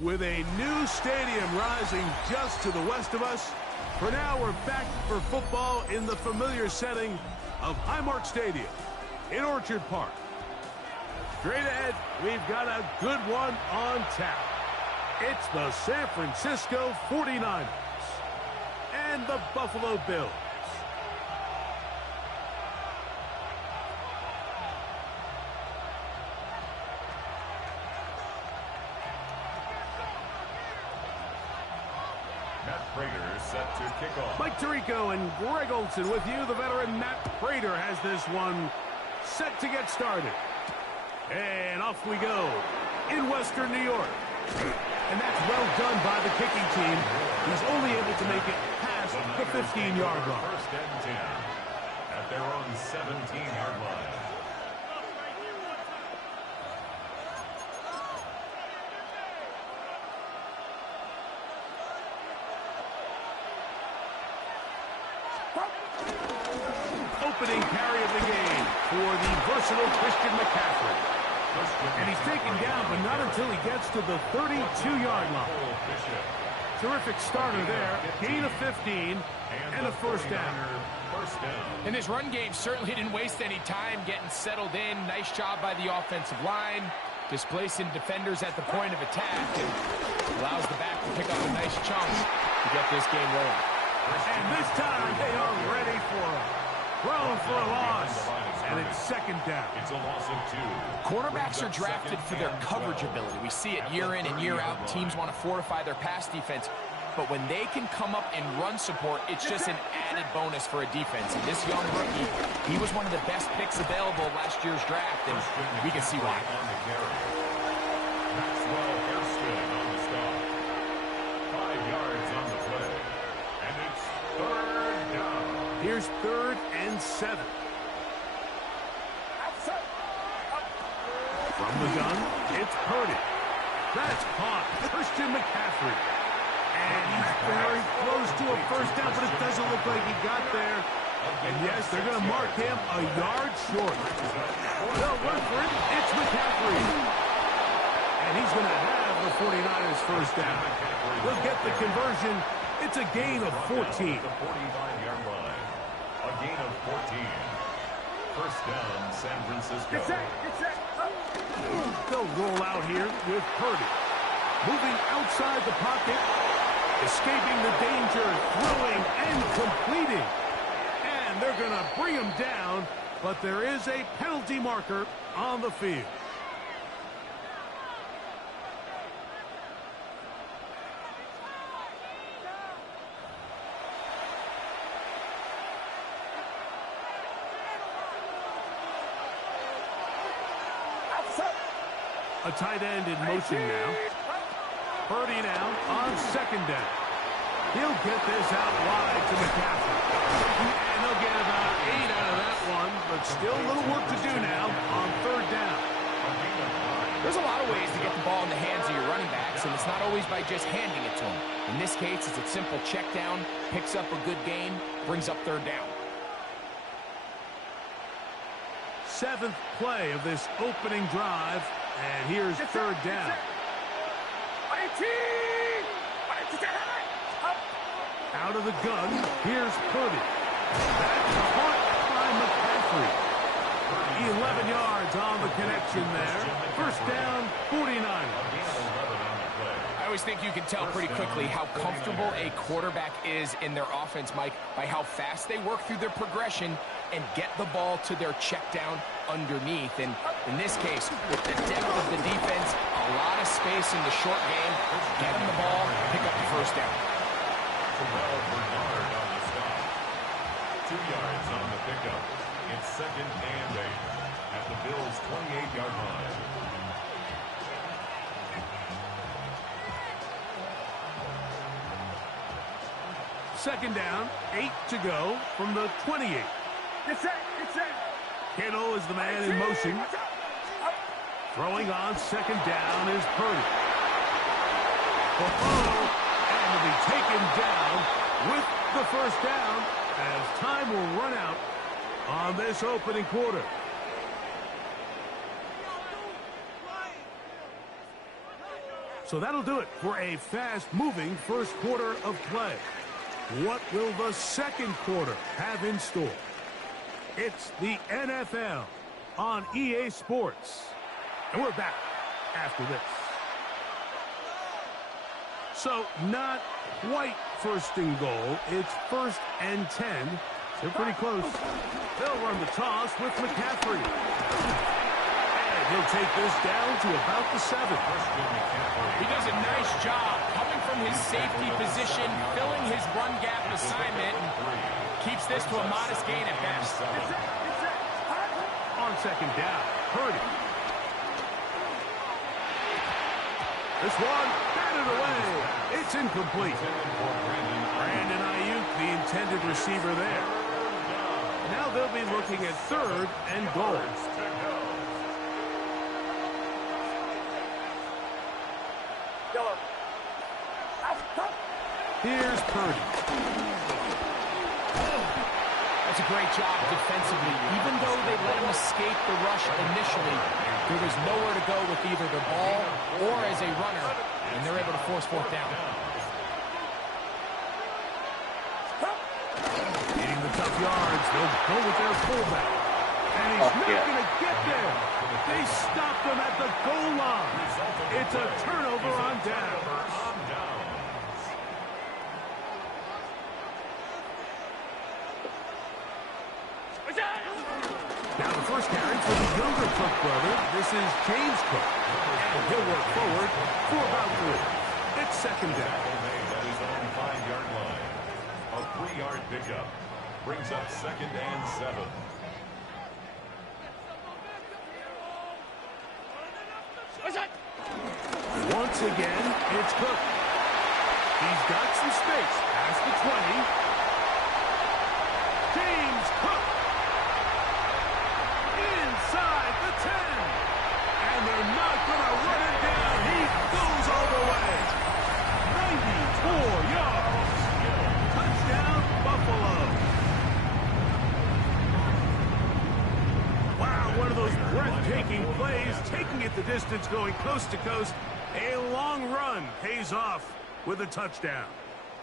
With a new stadium rising just to the west of us, for now we're back for football in the familiar setting of Highmark Stadium in Orchard Park. Straight ahead, we've got a good one on tap. It's the San Francisco 49ers and the Buffalo Bills. Set to kick off. Mike Tirico and Greg Olson with you. The veteran Matt Prater has this one set to get started. And off we go in Western New York. And that's well done by the kicking team. He's only able to make it past the 15-yard line. First and 10 at their own 17-yard line. Opening carry of the game for the versatile Christian McCaffrey. And he's taken down, but not until he gets to the 32-yard line. Terrific starter there. Gain of 15 and a first down. And this run game certainly didn't waste any time getting settled in. Nice job by the offensive line, displacing defenders at the point of attack, and allows the back to pick up a nice chunk to get this game rolling. And this time they are ready for him. Thrown for a loss, and it's second down. It's a loss of 2. Quarterbacks are drafted for their coverage ability. We see it year in and year out. Teams want to fortify their pass defense. But when they can come up and run support, it's just an added bonus for a defense. And this young rookie, he was one of the best picks available last year's draft, and we can see why. Maxwell Hairston on the stop. 5 yards on the play. And it's third down. Here's 3rd and 7. From the gun, it's Purdy. That's caught. Christian McCaffrey. And he's very close to a first down, but it doesn't look like he got there. And yes, they're going to mark him a yard short. They'll run for it. It's McCaffrey. And he's going to have the 49ers first down. They'll get the conversion. It's a gain of 14. The 45-yard line. A gain of 14. First down, San Francisco. They'll roll out here with Purdy. Moving outside the pocket. Escaping the danger. Throwing and completing. And they're going to bring him down. But there is a penalty marker on the field. A tight end in motion now. Purdy now on second down. He'll get this out wide to McCaffrey. And they'll get about 8 out of that one, but still a little work to do now on third down. There's a lot of ways to get the ball in the hands of your running backs, and it's not always by just handing it to them. In this case, it's a simple check down, picks up a good gain, brings up third down. 7th play of this opening drive. And here's third down. Out of the gun, here's Purdy. That's caught by McCaffrey. 11 yards on the connection there. First down, 49ers. I always think you can tell pretty quickly how comfortable a quarterback is in their offense, Mike, by how fast they work through their progression and get the ball to their check down underneath. And in this case, with the depth of the defense, a lot of space in the short game, get them the ball, pick up the first down. Terrell Bernard on the stop. 2 yards on the pickup. It's second and 8 at the Bills' 28-yard line. Second down, 8 to go from the 28. Kittle is the man in motion. Throwing on second down is Purdy. And to be taken down with the first down as time will run out on this opening quarter. So that'll do it for a fast-moving first quarter of play. What will the second quarter have in store? It's the NFL on EA Sports. And we're back after this. So not quite first and goal. It's 1st and 10. They're pretty close. They'll run the toss with McCaffrey. And he'll take this down to about the 7. He does a nice job coming from his safety position, filling his run gap assignment, and keeps this to a modest gain at best. On second down, Purdy. This one, batted away. It's incomplete. Brandon Ayuk, the intended receiver there. Now they'll be looking at 3rd and goal. Here's Purdy. That's a great job defensively. Even though they let him escape the rush initially, there was nowhere to go with either the ball or as a runner, and they're able to force 4th down. Needing the tough yards, they'll go with their fullback. And he's not going to get there. They stopped him at the goal line. It's a turnover on down. Now the first carry for the younger Cook brother. This is James Cook. And he'll work forward for about 3. It's 2nd down. That is on the 5-yard line. A 3-yard pickup brings up 2nd and 7. Once again, it's Cook. He's got some space past the 20. James Cook. Inside the 10. And they're not going to run it down. He goes all the way. 94 yards. Touchdown, Buffalo. Wow, one of those breathtaking plays, taking it the distance, going coast to coast. A long run pays off with a touchdown.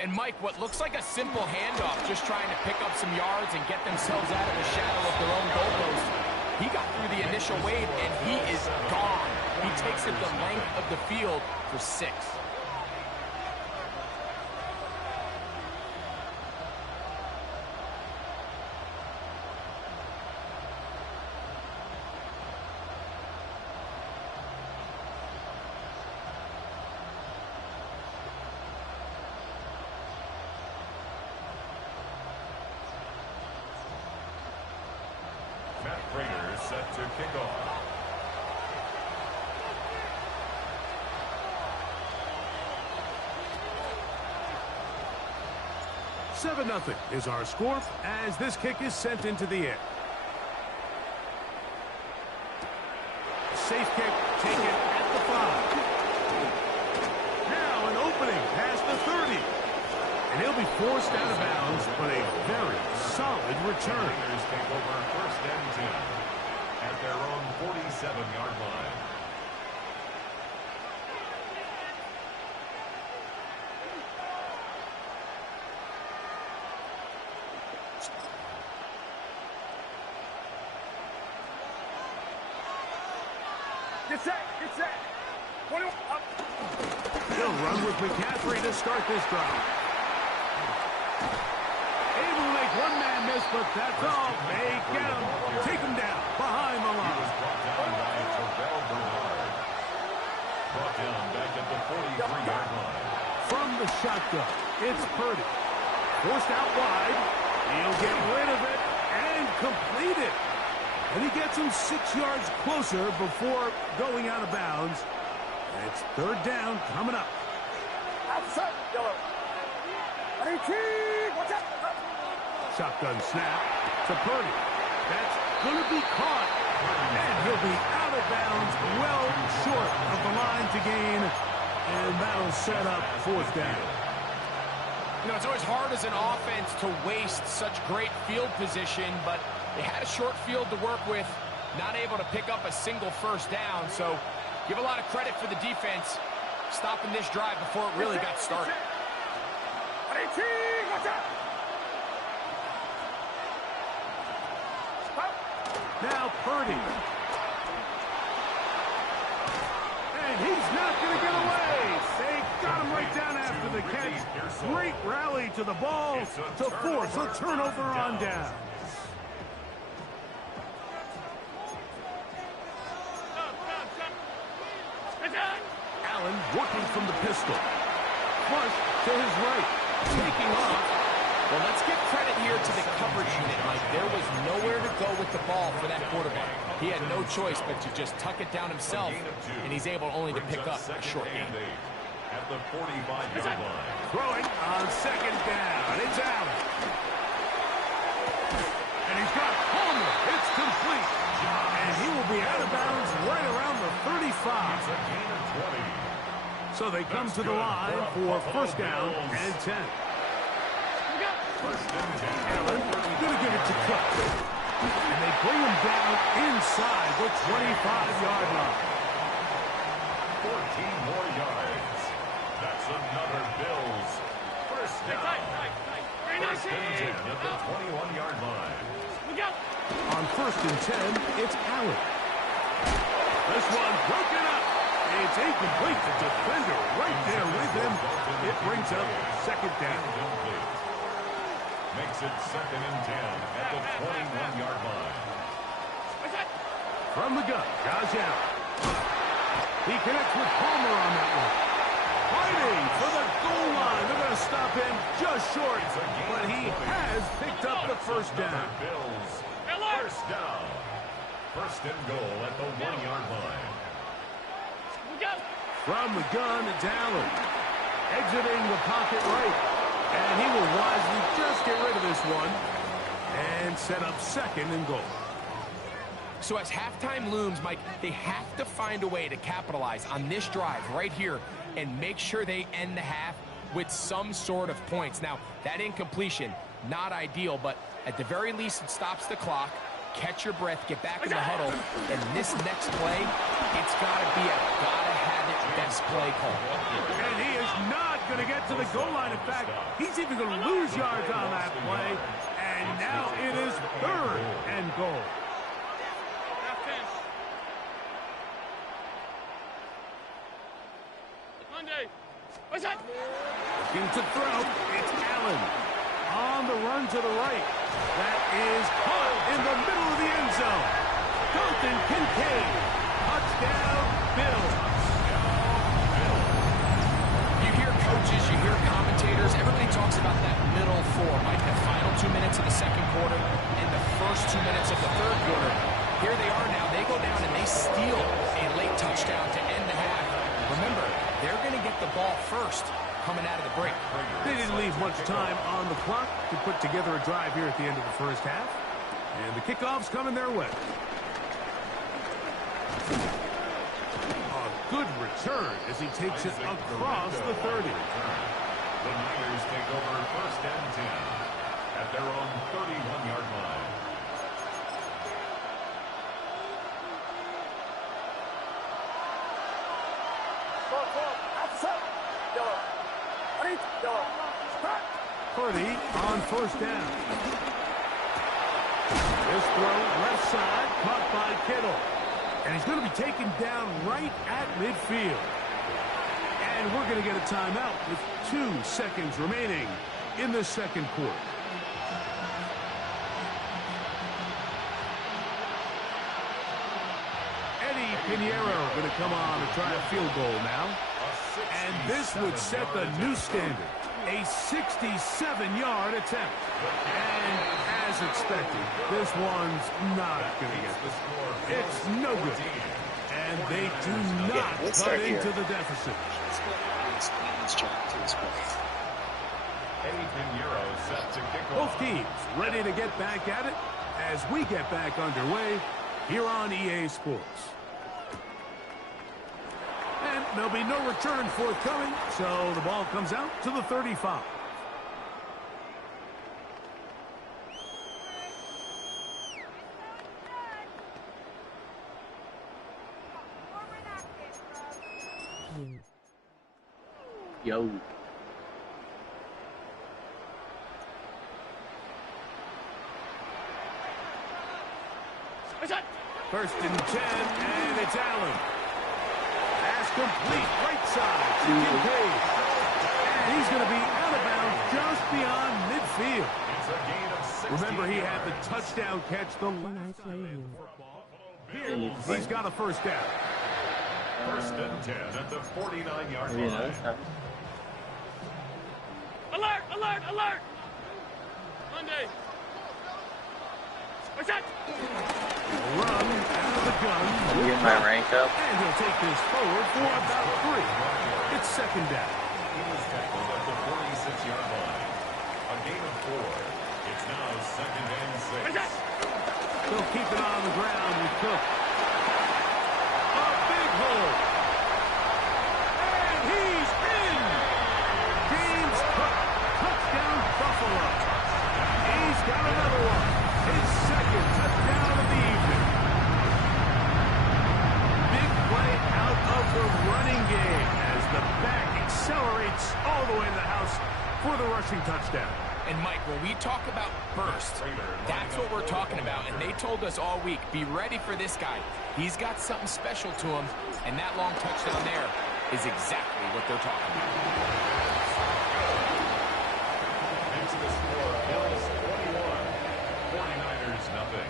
And Mike, what looks like a simple handoff, just trying to pick up some yards and get themselves out of the shadow of their own goalpost. He got through the initial wave, and he is gone. He takes it the length of the field for 6. Matt Prater set to kick off. $7-0 is our score as this kick is sent into the air. Safe kick taken at the 5. Now an opening past the 30. And he'll be forced out of bounds, but a very solid return. Raiders take over 1st and 10 at their own 47-yard line. Get set! He'll run with McCaffrey to start this drive. Able to make one man miss, but that's all. They get him. Take him down behind the line. Brought down back at the 43-yard line. From the shotgun, it's Purdy. Forced out wide. He'll get rid of it and complete it. And he gets him 6 yards closer before going out of bounds. It's 3rd down coming up. Shotgun snap to Purdy. That's going to be caught. And he'll be out of bounds, well short of the line to gain. And that'll set up 4th down. You know, it's always hard as an offense to waste such great field position, but they had a short field to work with, not able to pick up a single 1st down. So give a lot of credit for the defense. stopping this drive before it really got started. Now Purdy. And he's not going to get away. They got him right down after the catch. Great rally to the ball to force a turnover on down. Allen working from the pistol. Flush to his right. Taking off. Well, let's give credit here to the coverage unit, Mike. There was nowhere to go with the ball for that quarterback. He had no choice but to just tuck it down himself, and he's able only to pick up a short gain. At the 45-yard line. Throwing on second down. It's Allen. And he's got Palmer. It's complete. And he will be out of bounds right around the 35. It's a gain of 20. So they come to the line for first down and 10. First and 10. Allen going to give it to Cook. And they bring him down inside the 25-yard line. 14 more yards. That's another Bills. First down. First and 10 at the 21-yard line. On first and 10, it's Allen. This one broken up. It's incomplete. The defender right there with him. It brings up second down. Makes it second and 10 at the 21-yard line. From the gun, Josh Allen. He connects with Palmer on that one. Fighting for the goal line. They're going to stop him just short, but he has picked up the first down. Bills. First down. First and goal at the 1-yard line. From the gun, it's Allen. Exiting the pocket right. And he will wisely just get rid of this one and set up second and goal. So as halftime looms, Mike, they have to find a way to capitalize on this drive right here and make sure they end the half with some sort of points. Now, that incompletion, not ideal, but at the very least, it stops the clock. Catch your breath, get back in the huddle, and this next play, it's got to be a gotta-have-it best play call. And he is not going to get to the goal line. In fact, he's even going to lose yards on that play. And now it is third and goal. Looking to throw, it's Allen. On the run to the right. That is caught in the middle of the end zone. Dalton Kincaid. Touchdown, Bills. You hear coaches, you hear commentators, everybody talks about that middle four, like the final 2 minutes of the second quarter and the first 2 minutes of the third quarter. Here they are now. They go down and they steal a late touchdown to end the half. Remember, they're going to get the ball first coming out of the break. They didn't leave much time on the clock to put together a drive here at the end of the first half. And the kickoff's coming their way. A good return as he takes it across the 30. The Niners take over first and 10 at their own 31-yard line. Purdy on first down. This throw left side caught by Kittle. And he's going to be taken down right at midfield. And we're going to get a timeout with 2 seconds remaining in the second quarter. Eddie Pinheiro going to come on to try a field goal now. And this would set the new standard. A 67-yard attempt. And as expected, this one's not going to get the score. It's no good. And they do not cut into the deficit. Eddie Pinheiro set to kick off. Both teams ready to get back at it as we get back underway here on EA Sports. And there'll be no return forthcoming, so the ball comes out to the 35. Yo. First and 10, and it's Allen. Pass complete, right side to Kincaid. And he's going to be out of bounds just beyond midfield. It's a gain of 16 Remember, he had yards. the touchdown catch the last time in football. Here, he's got a first down. First and 10 at the 49-yard Maybe line. another time. Alert! Alert! Alert! Monday. What's that? Run out of the gun. Let me get my rank up. And he'll take this forward for about 3. It's second down. He was tackled at the 46-yard line. A gain of 4. It's now second and 6. They'll keep it on the ground with Cook. A big hole. And he's in. James Cook. Touchdown Buffalo. He's got another one. His second touchdown of the evening. Big play out of the running game as the back accelerates all the way to the house for the rushing touchdown. And Mike, when we talk about burst, that's what we're talking about. And they told us all week, be ready for this guy. He's got something special to him, and that long touchdown there is exactly what they're talking about. Next to score, Bills 21, 49ers nothing.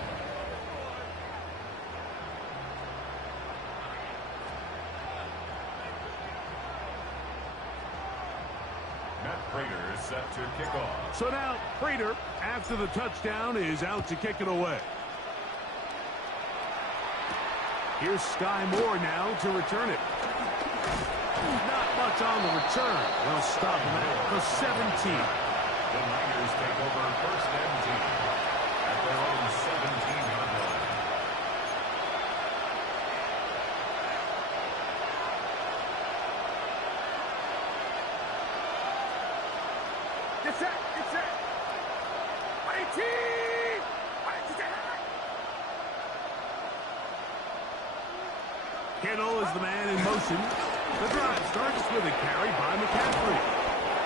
Matt Prater is set to kick off. So now, Prater, after the touchdown, is out to kick it away. Here's Sky Moore now to return it. Not much on the return. They'll stop him at the 17. The Niners take over first and 10 at their own 17-yard line. Get set! Get set! Kittle is the man in motion. The drive starts with a carry by McCaffrey.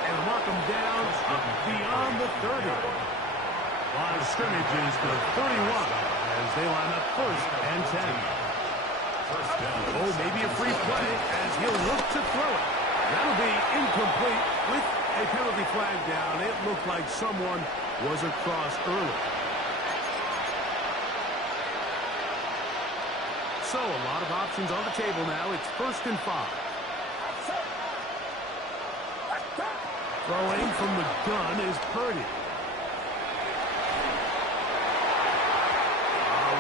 And mark him down up beyond the 30. Line of scrimmage is the 31 as they line up first and 10. First down. Oh, maybe a free play as he'll look to throw it. That'll be incomplete with a penalty flag down. It looked like someone was across early. So a lot of options on the table now. It's first and 5. Throwing from the gun is Purdy.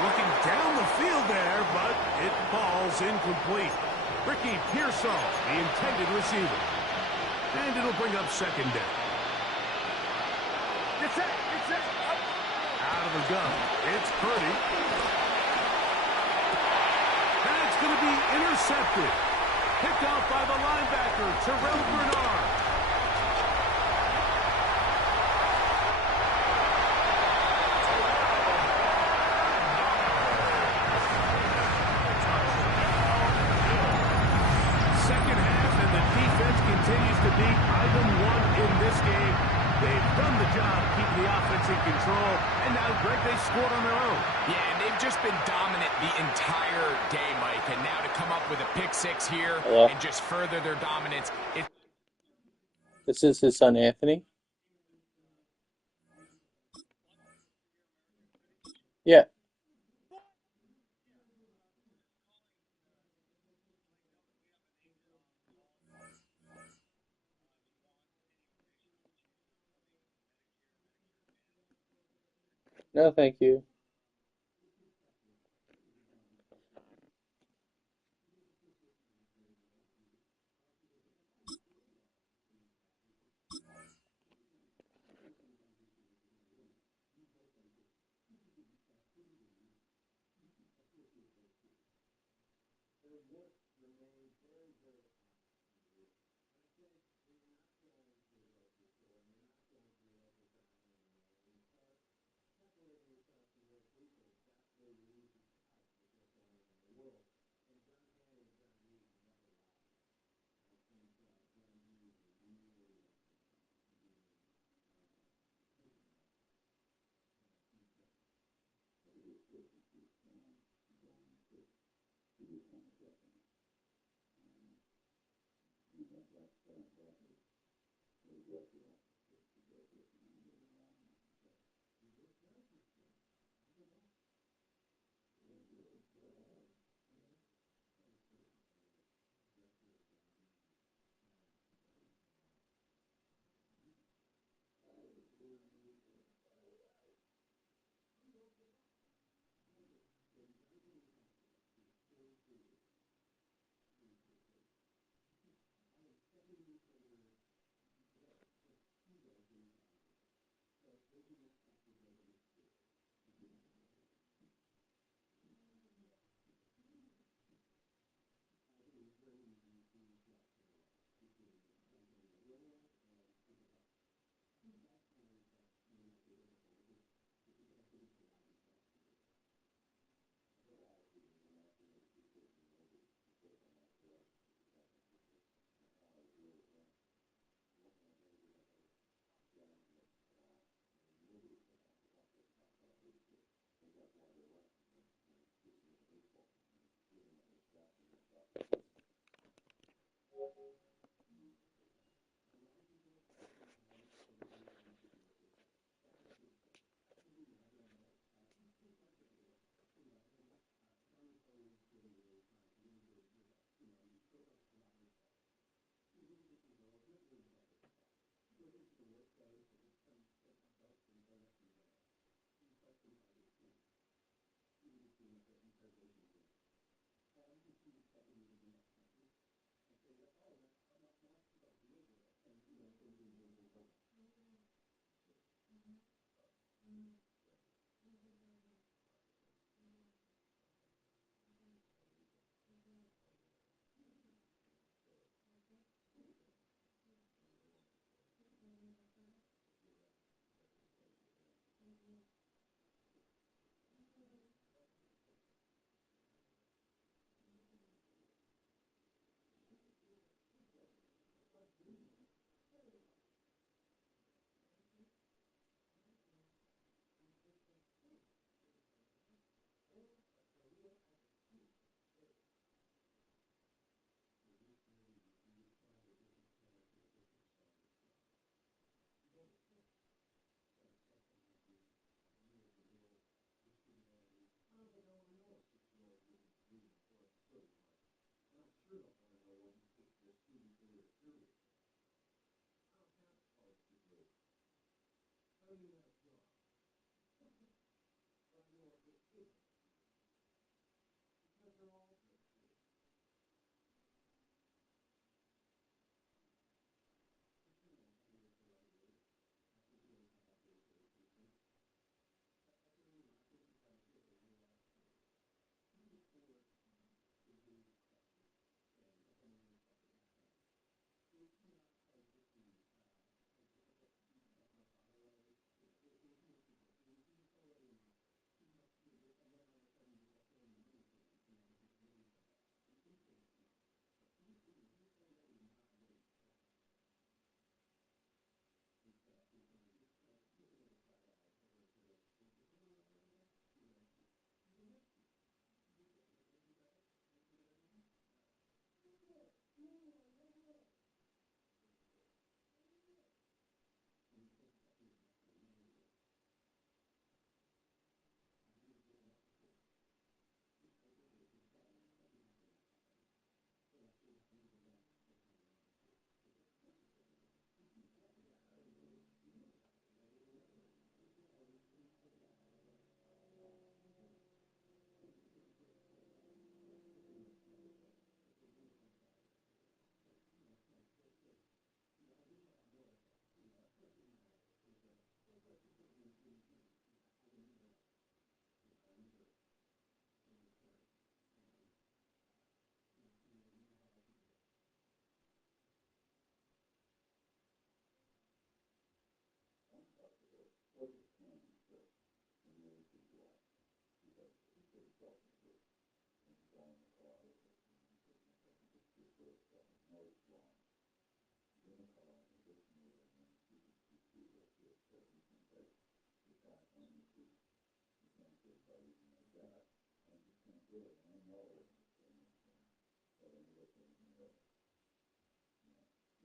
Looking down the field there, but it falls incomplete. Ricky Pearsall, the intended receiver. And it'll bring up second down. Get set! Get set! Out of the gun, it's Purdy. That's going to be intercepted. Picked out by the linebacker, Terrell Bernard. Second half, and the defense continues to be item 1 in this game. They've done the job keeping the offense in control, and now, Greg, they scored on their own. Yeah, and they've just been dominant the entire day, Mike. And now to come up with a pick six here and just further their dominance. This is his son, Anthony. Yeah. No, thank you.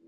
Well,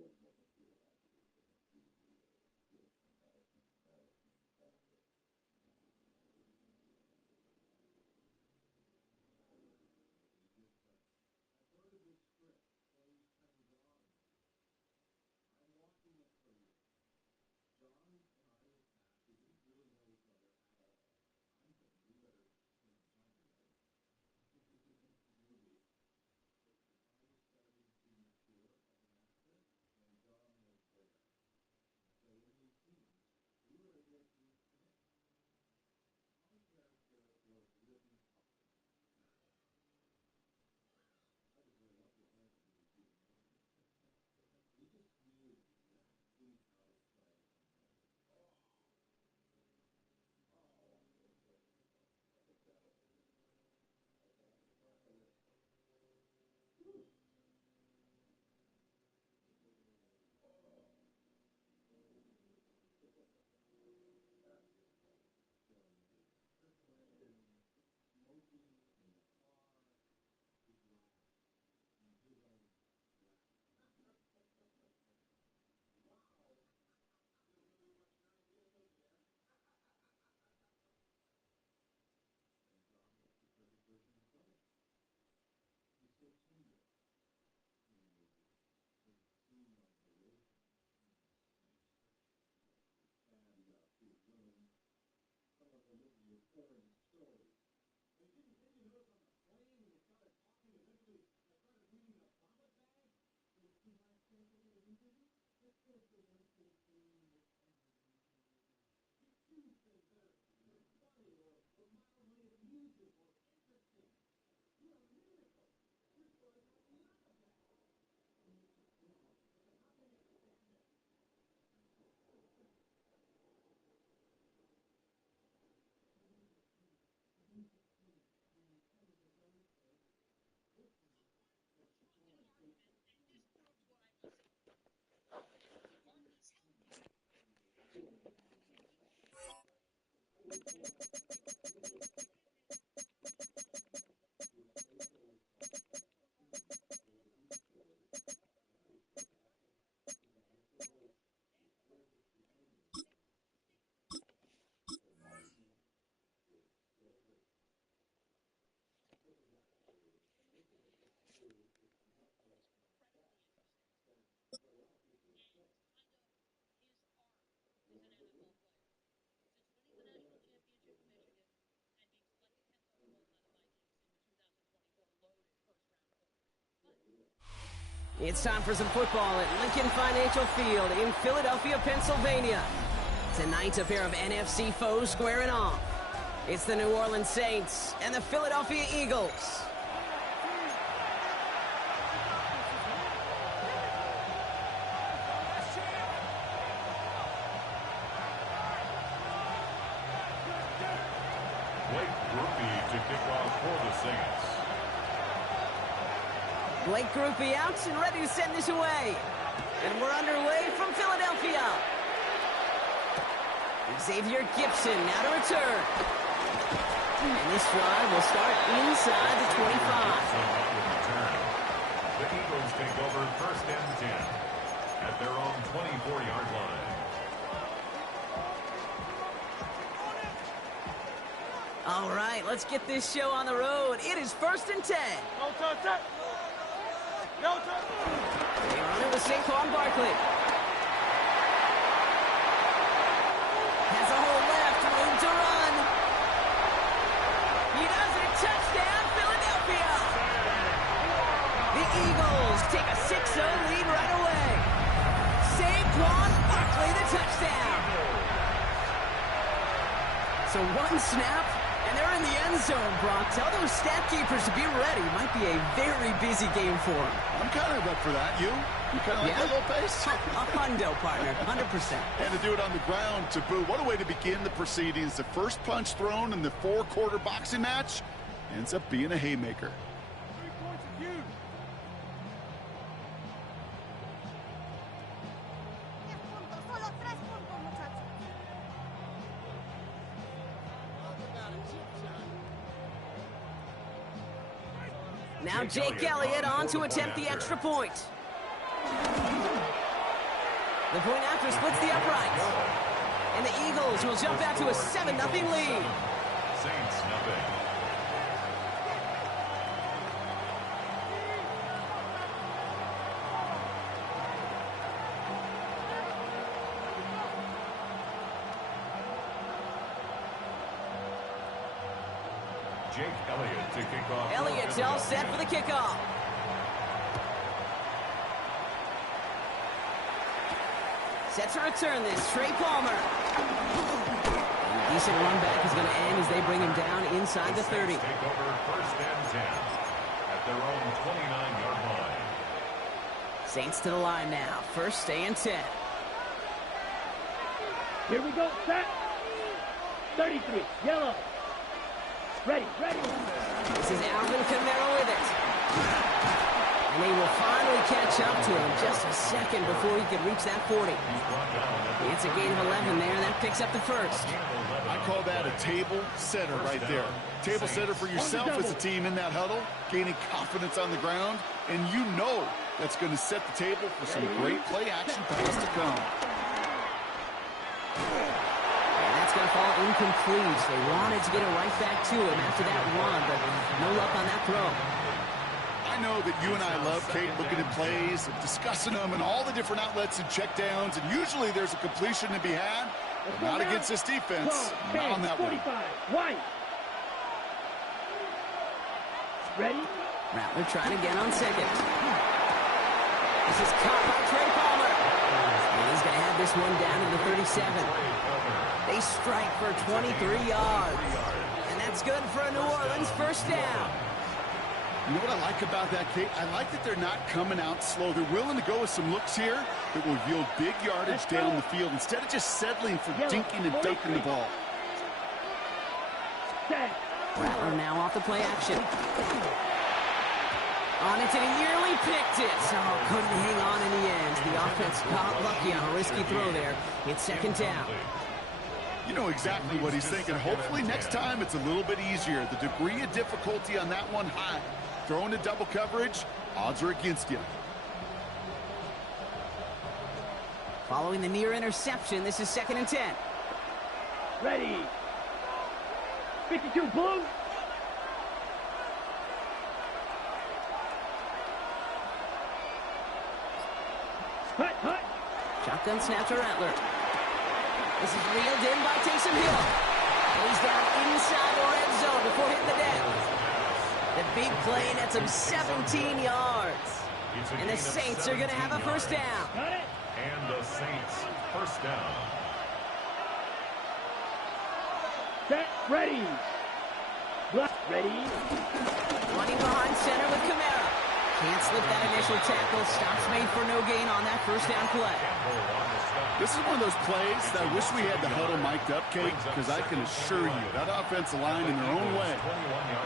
It's time for some football at Lincoln Financial Field in Philadelphia, Pennsylvania. Tonight, a pair of NFC foes squaring off. It's the New Orleans Saints and the Philadelphia Eagles. To kick off for the Saints. Blake Groupie out and ready to send this away. And we're underway from Philadelphia. Xavier Gibson now to return. And this drive will start inside the 25. The Eagles take over 1st and 10 at their own 24-yard line. All right, let's get this show on the road. It is 1st and 10. No touch. No touch. They run it with Saquon Barkley. Has a hole left, room to run. He does it, touchdown, Philadelphia. The Eagles take a 6-0 lead right away. Saquon Barkley, the touchdown. So one snap, and they're in the end zone, Brock. Tell those stat keepers to be ready. Might be a very busy game for them. I'm kind of up for that. You kind of like that little pace? A hundo, partner, 100%. And to do it on the ground to boot. What a way to begin the proceedings. The first punch thrown in the 4-quarter boxing match ends up being a haymaker. 3 points are huge. Solo 3 puntos, muchachos. Now Jake Elliott on to attempt the extra point. The point after splits the uprights. And the Eagles will jump out to a 7-0 lead. Saints nothing. Jake Elliott to kick off. Elliott's all set for the kickoff. Set to return this, Trey Palmer. A decent run back is going to end as they bring him down inside the 30. Take over 1st and 10 at their own 29-yard line. Saints to the line now, 1st and 10. Here we go. Set. 33. Yellow. Ready. This is Alvin Kamara with it. And they will finally catch up to him just a second before he could reach that 40. It's a gain of 11 there. That picks up the 1st. I call that a table setter right there. Table setter for yourself as a team in that huddle, gaining confidence on the ground, and you know that's going to set the table for some great play action plays to come. And that's going to fall incomplete. They wanted to get it right back to him after that run, but no luck on that throw. I know that you and I love, Kate, looking at plays, discussing them, and all the different outlets and checkdowns, and usually there's a completion to be had, but not against this defense. Not on that one. 45. White. Ready? Rattler trying again on 2nd. This is caught by Trey Palmer. And he's going to have this one down to the 37. They strike for 23 yards. And that's good for a New Orleans 1st down. You know what I like about that, Kate? I like that they're not coming out slow. They're willing to go with some looks here that will yield big yardage down the field instead of just settling for dinking and dunking the ball. Rattler now off the play action. On it, and he nearly picked it. Oh, couldn't hang on in the end. The offense got lucky on a risky throw there. It's 2nd down. You know exactly what he's thinking. Hopefully next time it's a little bit easier. The degree of difficulty on that one high. Throwing to double coverage, odds are against you. Following the near interception, this is 2nd and 10. Ready. 52 blue. Hut, hut. Shotgun snap to Rattler. This is reeled in by Taysom Hill. And he's down inside the red zone before hitting the deck. The big play nets him 17 yards. And the Saints are going to have a first down. Got it. And the Saints first down. Set. Ready. Block. Ready. Running behind center with Kamara. Can't slip that initial tackle. Stops made for no gain on that first down play. This is one of those plays that I wish we had the huddle mic'd up, Kate, because I can assure you that offensive line in their own way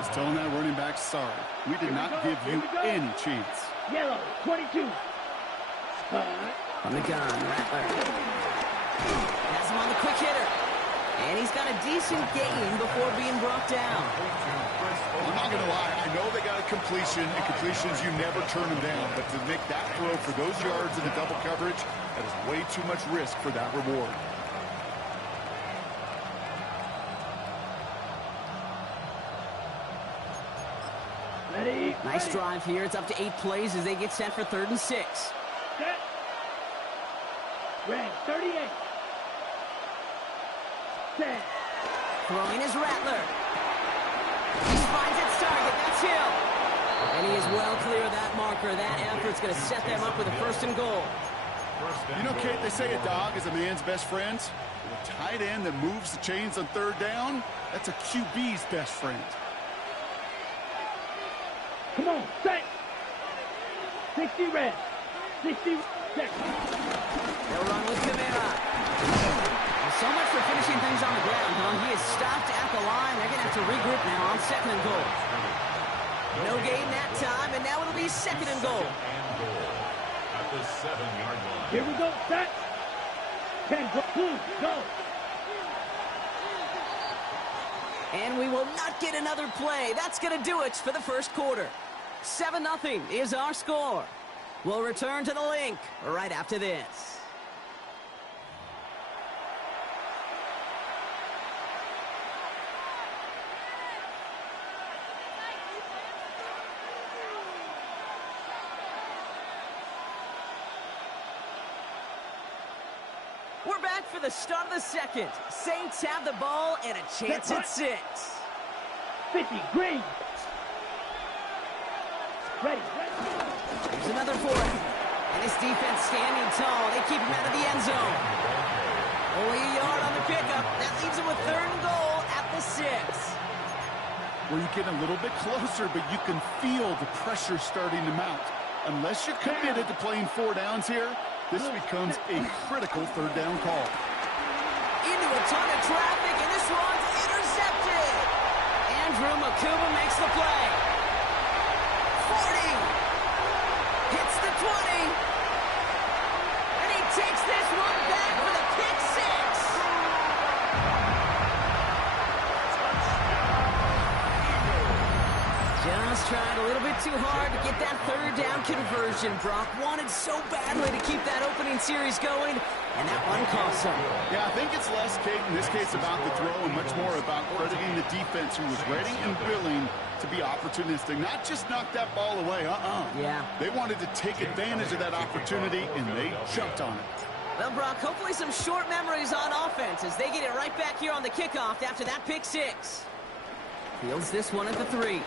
is telling that running back, sorry, we did not give you any chance. Yellow. 22. From the gun, Rattler. Has him on the quick hitter. And he's got a decent gain before being brought down. I'm not going to lie. I know they got a completion, and completions, you never turn them down. But to make that throw for those yards in the double coverage, that is way too much risk for that reward. Ready. Nice Ready. drive here. It's up to 8 plays as they get set for 3rd and 6. Set. Red. 38. Set. Throwing is Rattler. He finds its target. That's Hill. And he is well clear of that marker. That effort's going to set them up with a 1st and goal. You know, Kate, they say a dog is a man's best friend. A tight end that moves the chains on 3rd down, that's a QB's best friend. Come on. Set. 60 red. 60 set. They'll run with Kamara. So much for finishing things on the ground, huh? He is stopped at the line. They're going to have to regroup now on 2nd and goal. No gain that time, and now it'll be 2nd and goal. At the 7-yard line. Here we go. Set. 10. Blue. Go. And we will not get another play. That's going to do it for the first quarter. 7-0 is our score. We'll return to the link right after this. We're back for the start of the second. Saints have the ball and a chance at 6. 50. Green. Ready. Here's another 4. And his defense standing tall. They keep him out of the end zone. Only a yard on the pickup. That leaves him with 3rd and goal at the 6. Where you get a little bit closer, but you can feel the pressure starting to mount. Unless you're committed to playing 4 downs here, this becomes a critical 3rd down call. Into a ton of traffic, and this one's intercepted. Andrew Makuba makes the play. 40. Hits the 20. And he takes this one back for the pick 6. Just tried a little bit too hard to get that 3rd down conversion. Brock wanted so badly to keep that opening series going, and that one cost him. Yeah, I think it's less, Kate, in this case about the throw and much more about crediting the defense who was ready and willing to be opportunistic. Not just knock that ball away, Yeah. They wanted to take advantage of that opportunity, and they jumped on it. Well, Brock, hopefully some short memories on offense as they get it right back here on the kickoff after that pick 6. Fields this one at the 3.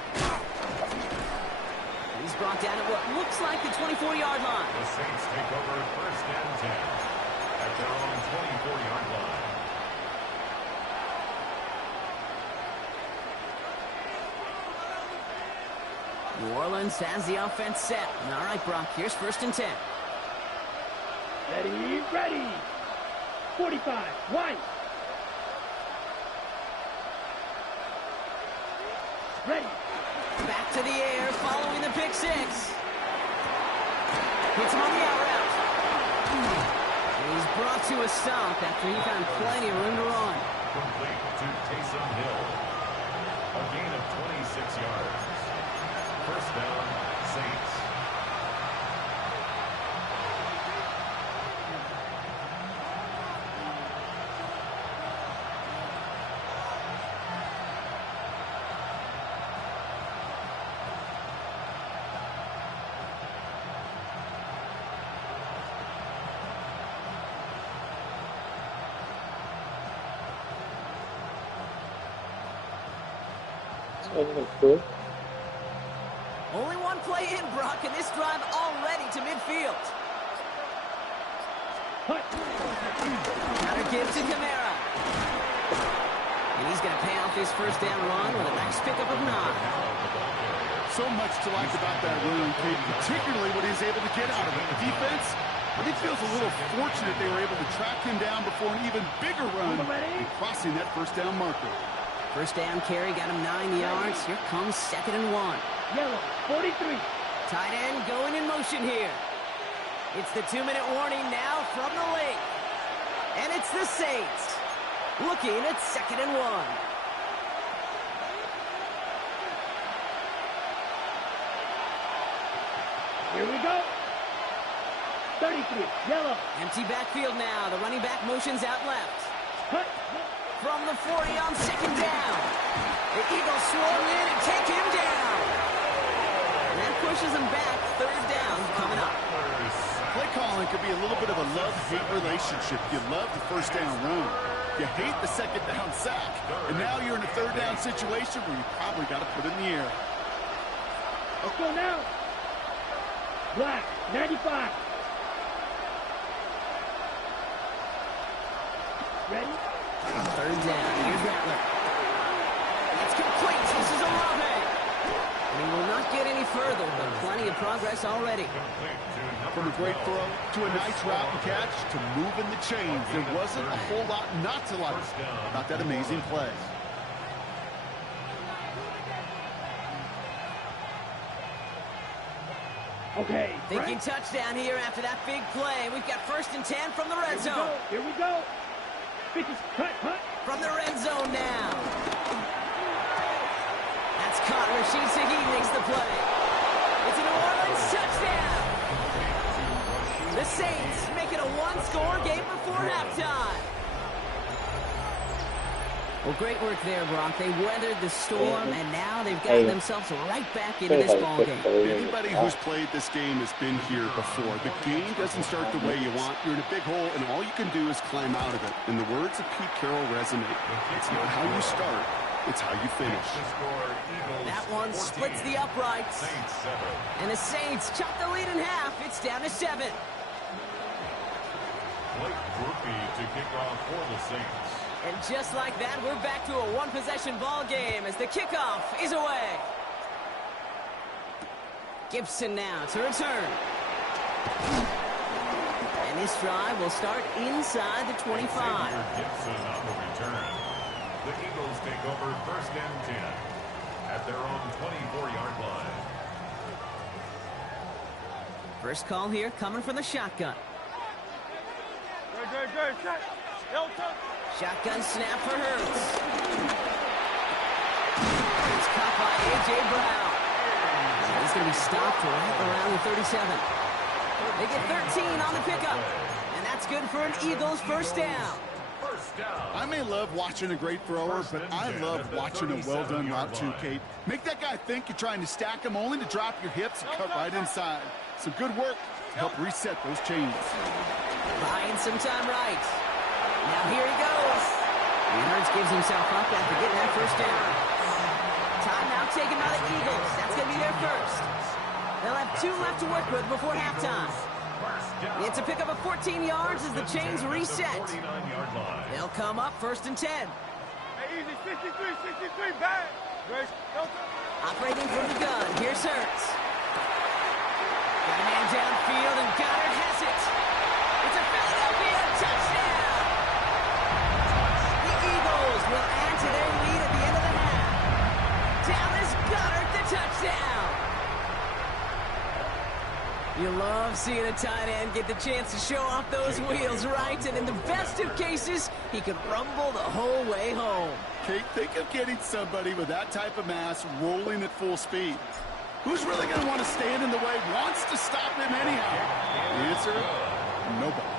He's brought down at what looks like the 24-yard line. The Saints take over 1st and 10 at their own 24-yard line. New Orleans has the offense set. All right, Brock, here's 1st and 10. Ready. Ready. 45. White. Ready. Back to the air following the pick 6. Hits him on the out route. And he's brought to a stop after he found plenty of room to run. Complete to Taysom Hill. A gain of 26 yards. First down, Saints. Cool. Only one play in, Brock, and this drive already to midfield. Counter give to Kamara. And he's going to pay off his first down run with a nice pickup of 9. So much to like about that run, Kate, particularly what he's able to get out of it. The defense, I think, feels a little fortunate they were able to track him down before an even bigger run and crossing that first down marker. First down carry got him 9 yards. Here comes 2nd and 1. Yellow, 43. Tight end going in motion here. It's the 2-minute warning now from the lake. And it's the Saints looking at 2nd and 1. Here we go. 33, yellow. Empty backfield now. The running back motions out left. Cut. From the 40 on 2nd down. The Eagles swarm in and take him down. And that pushes him back. 3rd down coming up. Play calling could be a little bit of a love-hate relationship. You love the first down run. You hate the 2nd down sack. And now you're in a 3rd down situation where you probably got to put it in the air. Let's go now. Black, 95. Ready? 3rd down. Here's Rattler. It's complete. This is Olave. And he will not get any further, but plenty of progress already. From a great throw to a nice route and catch to moving the chains, there wasn't a whole lot not to like about that amazing play. Okay. Thinking touchdown here after that big play. We've got 1st and 10 from the red zone. Here we go. Pitches, cut. From the red zone now. That's caught. Rashid Shaheed makes the play. It's a New Orleans touchdown. The Saints make it a 1-score game before halftime. Well, great work there, Brock. They weathered the storm, and now they've gotten themselves right back into this ballgame. Anybody who's played this game has been here before. The game doesn't start the way you want. You're in a big hole, and all you can do is climb out of it. And the words of Pete Carroll resonate. It's not how you start, it's how you finish. That one splits the uprights. And the Saints chop the lead in half. It's down to 7. Blake Grupe to kick off for the Saints. And just like that, we're back to a one-possession ball game as the kickoff is away. Gibson now to return. And this drive will start inside the 25. Gibson on the return. The Eagles take over 1st and 10 at their own 24-yard line. First call here coming from the shotgun. Good. Shot. Shotgun snap for Hurts. It's caught by A.J. Brown. He's going to be stopped right around the 37. They get 13 on the pickup. And that's good for an Eagles first down. I may love watching a great thrower, but I love watching a well-done route too, Kate. Make that guy think you're trying to stack him only to drop your hips and cut right inside. Some good work to help reset those chains. Buying some time right. Now here he goes. And Hurts gives himself up after getting that first down. Timeout taken by the Eagles. That's going to be their first. They'll have 2 left to work with before halftime. It's a pickup of 14 yards as the chains reset. They'll come up 1st and 10. Hey, easy, 63, back. Operating from the gun. Here's Hurts. Got a man downfield, and Goddard has it. It's a Philadelphia touchdown. The Eagles will add to their lead at the end of the half. Dallas Goddard, the touchdown. You love love seeing a tight end get the chance to show off those wheels, right? And in the best of cases, he could rumble the whole way home. Kate, think of getting somebody with that type of mass rolling at full speed. Who's really going to want to stand in the way, wants to stop him anyhow? The answer, nobody.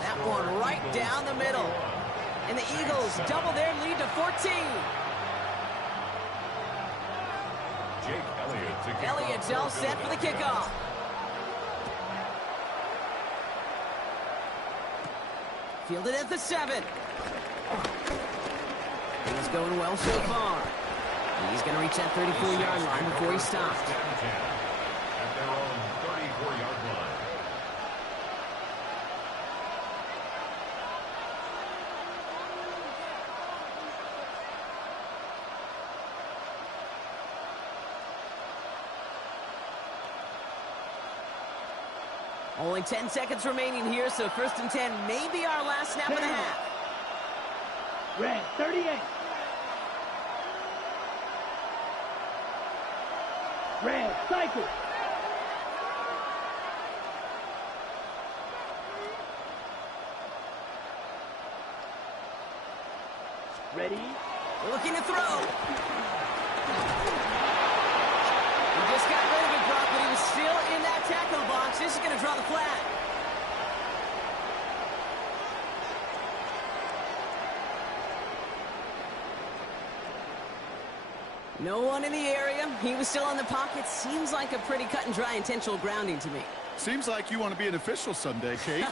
That one right down the middle. And the Eagles double their lead to 14. Elliott's all set for the kickoff. Fielded at the 7. He's going well so far. He's going to reach that 34-yard line before he stops. At their own 34-yard line. Only 10 seconds remaining here, so 1st and 10 may be our last snap of the half. Red 38. Red cycle. Ready? Looking to throw. He just got rid of it, Brock, but he was still in that tackle box. This is going to draw the flag. No one in the area. He was still in the pocket. Seems like a pretty cut and dry intentional grounding to me. Seems like you want to be an official someday, Kate.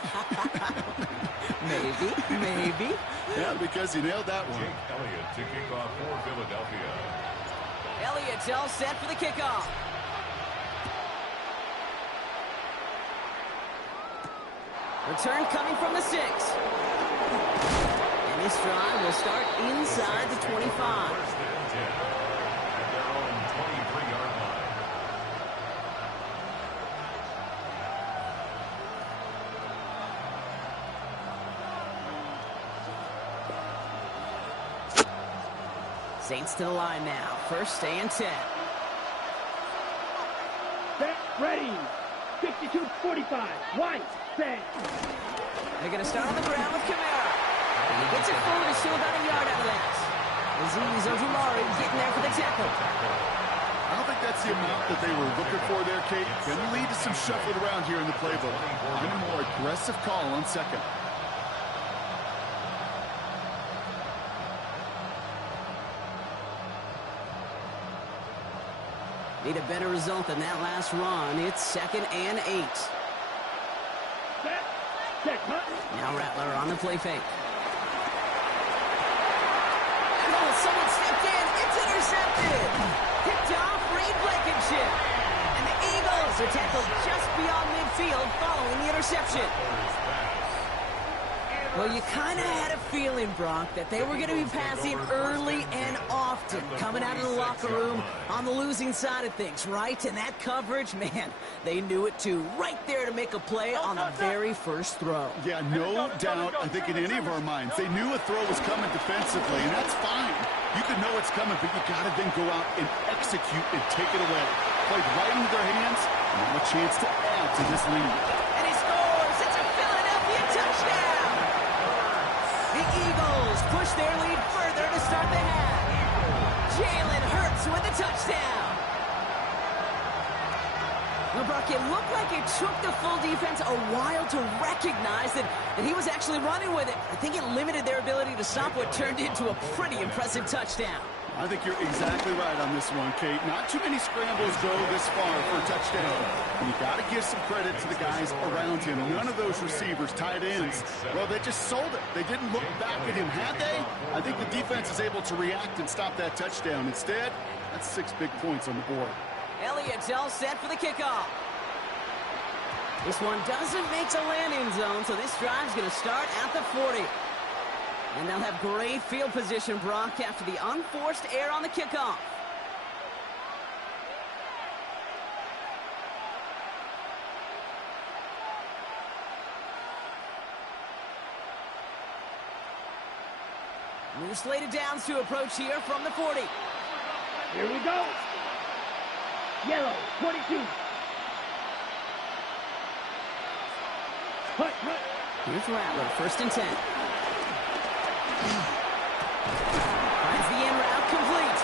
Maybe. Yeah, because you nailed that one. Jake Elliott to kick off for Philadelphia. Elliott's all set for the kickoff. Return coming from the 6. And this drive will start inside the 25. First and 10 at their own 23-yard line. Saints to the line now. 1st and 10. Set. Ready. 52-45. White. Set. They're going to start on the ground with Kamara. And he gets it forward to still about a yard out of that. Azeez Ojulari getting there for the tackle. I don't think that's the amount that they were looking for there, Kate. Going to lead to some shuffling around here in the playbook. And a more aggressive call on 2nd. Need a better result than that last run. It's 2nd and 8. Set. Set. Hunt. Now Rattler on the play fake. Oh, someone stepped in. It's intercepted. Picked off Reed Blankenship. And the Eagles are tackled just beyond midfield following the interception. Well, you kind of had a feeling, Brock, that they were going to be passing early and often, coming out of the locker room on the losing side of things, right? And that coverage, man, they knew it too. Right there to make a play on the very first throw. Yeah, no doubt, I think in any of our minds, they knew a throw was coming defensively, and that's fine. You could know it's coming, but you got to then go out and execute and take it away. Played right into their hands, and now a chance to add to this lead. And he scores! It's a Philadelphia touchdown! The Eagles push their lead further to start the half. Jalen Hurts with a touchdown. Well, Brock, it looked like it took the full defense a while to recognize that he was actually running with it. I think it limited their ability to stop what turned into a pretty impressive touchdown. I think you're exactly right on this one, Kate. Not too many scrambles go this far for a touchdown. And you got to give some credit to the guys around him. None of those receivers, tight ends, well, they just sold it. They didn't look back at him. Had they? I think the defense is able to react and stop that touchdown. Instead, that's 6 big points on the board. Elliott's all set for the kickoff. This one doesn't make the landing zone, so this drive's going to start at the 40. And they'll have great field position, Brock, after the unforced error on the kickoff. New slated downs to approach here from the 40. Here we go. Yellow, 22. Here's Rattler, 1st and 10. Finds the in route complete.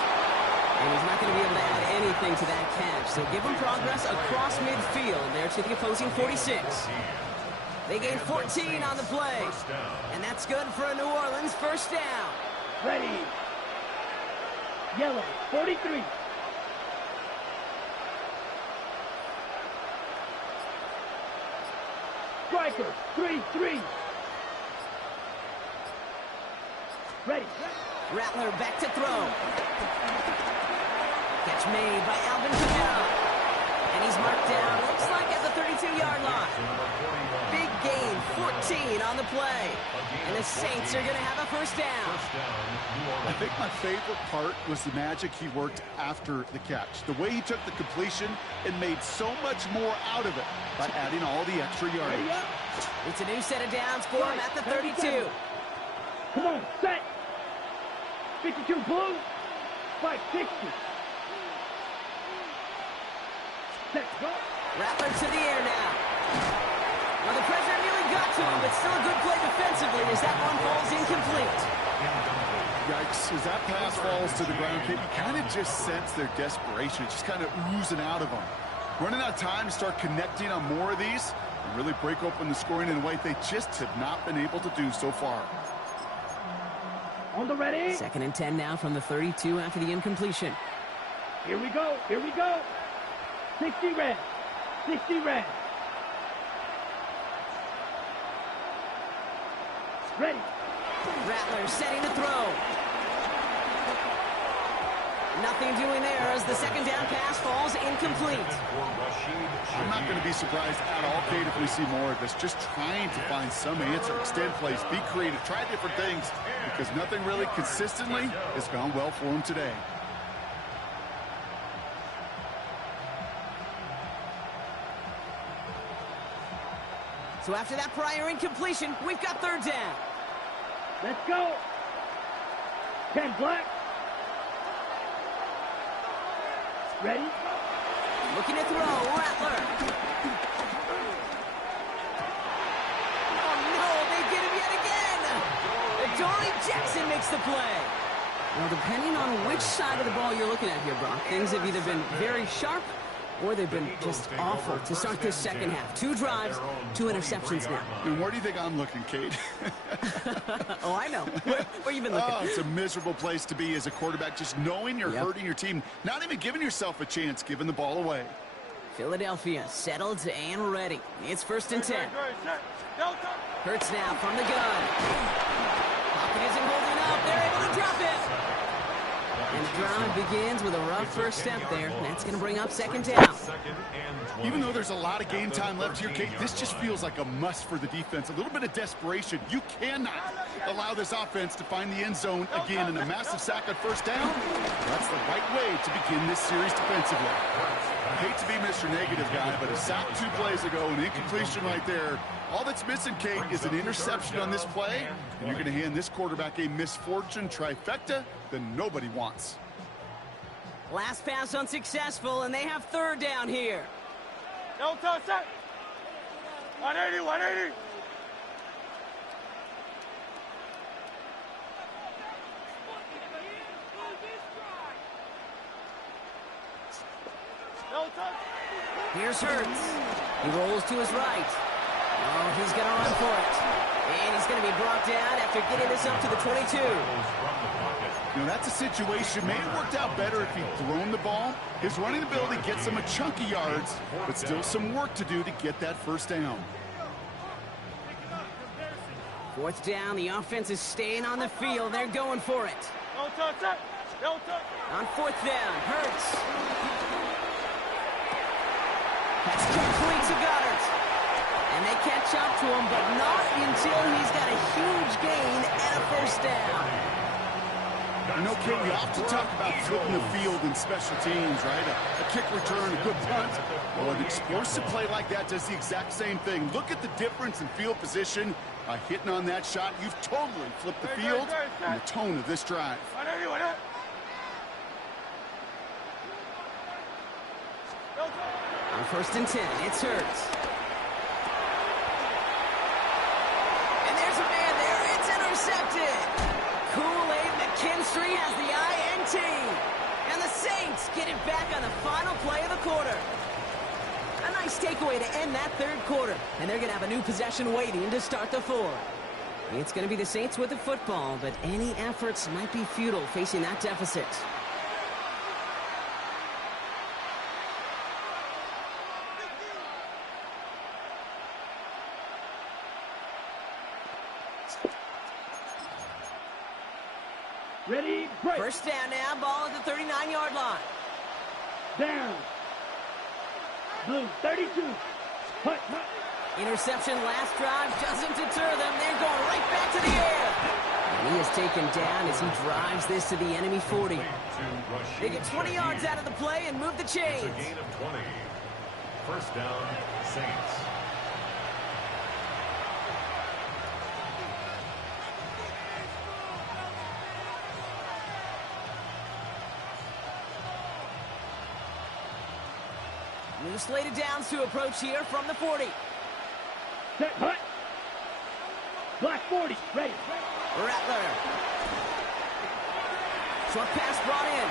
And he's not going to be able to add anything to that catch. So give him progress across midfield there to the opposing 46. They gain 14 on the play. And that's good for a New Orleans 1st down. Ready. Yellow, 43. Striker, 3-3. Ready. Rattler back to throw. Catch made by Alvin Kamara. And he's marked down, looks like at the 32-yard line. Big gain, 14 on the play. And the Saints are going to have a 1st down. I think my favorite part was the magic he worked after the catch. The way he took the completion and made so much more out of it by adding all the extra yardage. It's a new set of downs for him at the 32. Come on, set. 52 blue. 560. Set, go. Rattler to the air now. Well, the pressure nearly got to him, but still a good play defensively as that one falls incomplete. Yikes, as that pass falls to the ground, Kate, you kind of just sense their desperation, just kind of oozing out of them. Running out of time to start connecting on more of these and really break open the scoring in a way they just have not been able to do so far. On the ready. 2nd and 10 now from the 32 after the incompletion. Here we go. Here we go. 60 red. 60 red. Ready. Rattler setting the throw. Nothing doing there as the 2nd down pass falls incomplete. I'm not going to be surprised at all, Kate, if we see more of this. Just trying to find some answer, extend plays, be creative, try different things, because nothing really consistently has gone well for him today. So after that prior incompletion, we've got 3rd down. Let's go. 10 black. Ready. Looking to throw, Rattler. Oh no, they get him yet again. Adoree Jackson makes the play. Well, depending on which side of the ball you're looking at here, Brock, things have either been very sharp or they've been just awful to start this 2nd half. 2 drives, 2 interceptions now. And where do you think I'm looking, Kate? Oh, I know. Where you been looking? Oh, it's a miserable place to be as a quarterback, just knowing you're hurting your team, not even giving yourself a chance, giving the ball away. Philadelphia settled and ready. It's 1st and 10. Hurts now from the gun. Pocket isn't holding up. They're able to drop it. And the drive begins with a rough 1st step there. That's going to bring up 2nd down. Even though there's a lot of game time left here, Kate, this just feels like a must for the defense. A little bit of desperation. You cannot allow this offense to find the end zone again in a massive sack on 1st down. That's the right way to begin this series defensively. I hate to be Mr. Negative guy, but a sack 2 plays ago, an incompletion right there. All that's missing, Kate, is an interception on this play, and you're going to hand this quarterback a misfortune trifecta that nobody wants. Last pass unsuccessful, and they have 3rd down here. No touch it. 180, 180. No touch. Here's Hurts. He rolls to his right. Oh, he's going to run for it. And he's going to be brought down after getting this up to the 22. You know, that's a situation. May have worked out better if he'd thrown the ball. His running ability gets him a chunky yards, but still some work to do to get that 1st down. 4th down, the offense is staying on the field. They're going for it. No touch it. No touch. On 4th down, Hurts. That's complete to Goddard. And they catch up to him, but not until he's got a huge gain and a 1st down. You know, Kate, we often talk about flipping the field in special teams, right? A kick return, a good punt. Well, an explosive play like that does the exact same thing. Look at the difference in field position. By hitting on that shot, you've totally flipped the field and the tone of this drive. On 1st and 10, it's Hurts. Saints get it back on the final play of the quarter. A nice takeaway to end that third quarter. And they're going to have a new possession waiting to start the fourth. It's going to be the Saints with the football, but any efforts might be futile facing that deficit. Ready, break. First down now, ball at the 39-yard line. Down. Blue, 32. Hut, hut. Interception last drive doesn't deter them. They're going right back to the air. And he is taken down as he drives this to the enemy 40. They get 20 yards out of the play and move the chains. It's a gain of 20. First down, Saints. New slated downs to approach here from the 40. Set, hut. Black 40, ready. Rattler. Short pass brought in.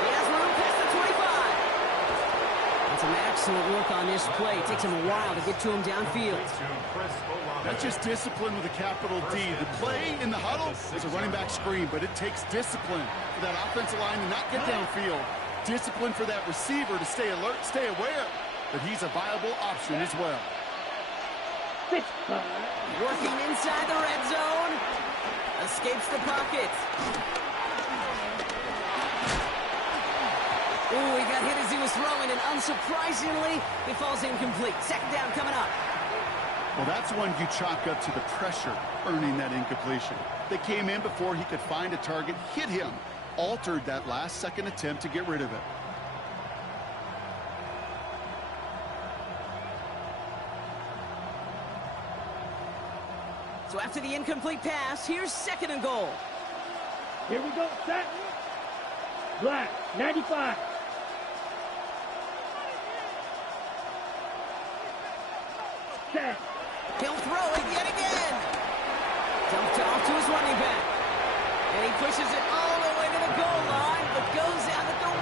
He has room past the 25. And some excellent work on this play. It takes him a while to get to him downfield. That's just discipline with a capital D. The play in the huddle is a running back screen, but it takes discipline for that offensive line to not get downfield. Discipline for that receiver to stay alert, stay aware that he's a viable option as well. Working inside the red zone. Escapes the pocket. Ooh, he got hit as he was throwing, and unsurprisingly, it falls incomplete. Second down coming up. Well, that's one you chalk up to the pressure earning that incompletion. They came in before he could find a target, hit him, altered that last-second attempt to get rid of it. So after the incomplete pass, here's second and goal. Here we go, set. Black, 95. Set. He'll throw it yet again. Dumped off to his running back. And he pushes it all the way to the goal line, but goes out at the 1.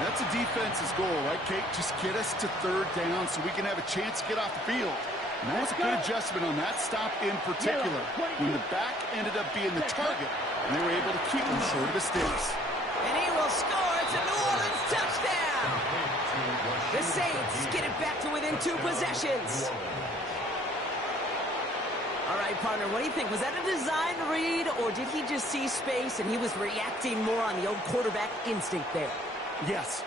That's a defense's goal, right, Kate? Just get us to third down so we can have a chance to get off the field. And that was a good adjustment on that stop in particular, when the back ended up being the target, and they were able to keep him short of the sticks. And he will score. It's a New Orleans touchdown. The Saints get it back to within 2 possessions. All right, partner, what do you think? Was that a design read, or did he just see space and he was reacting more on the old quarterback instinct there? Yes.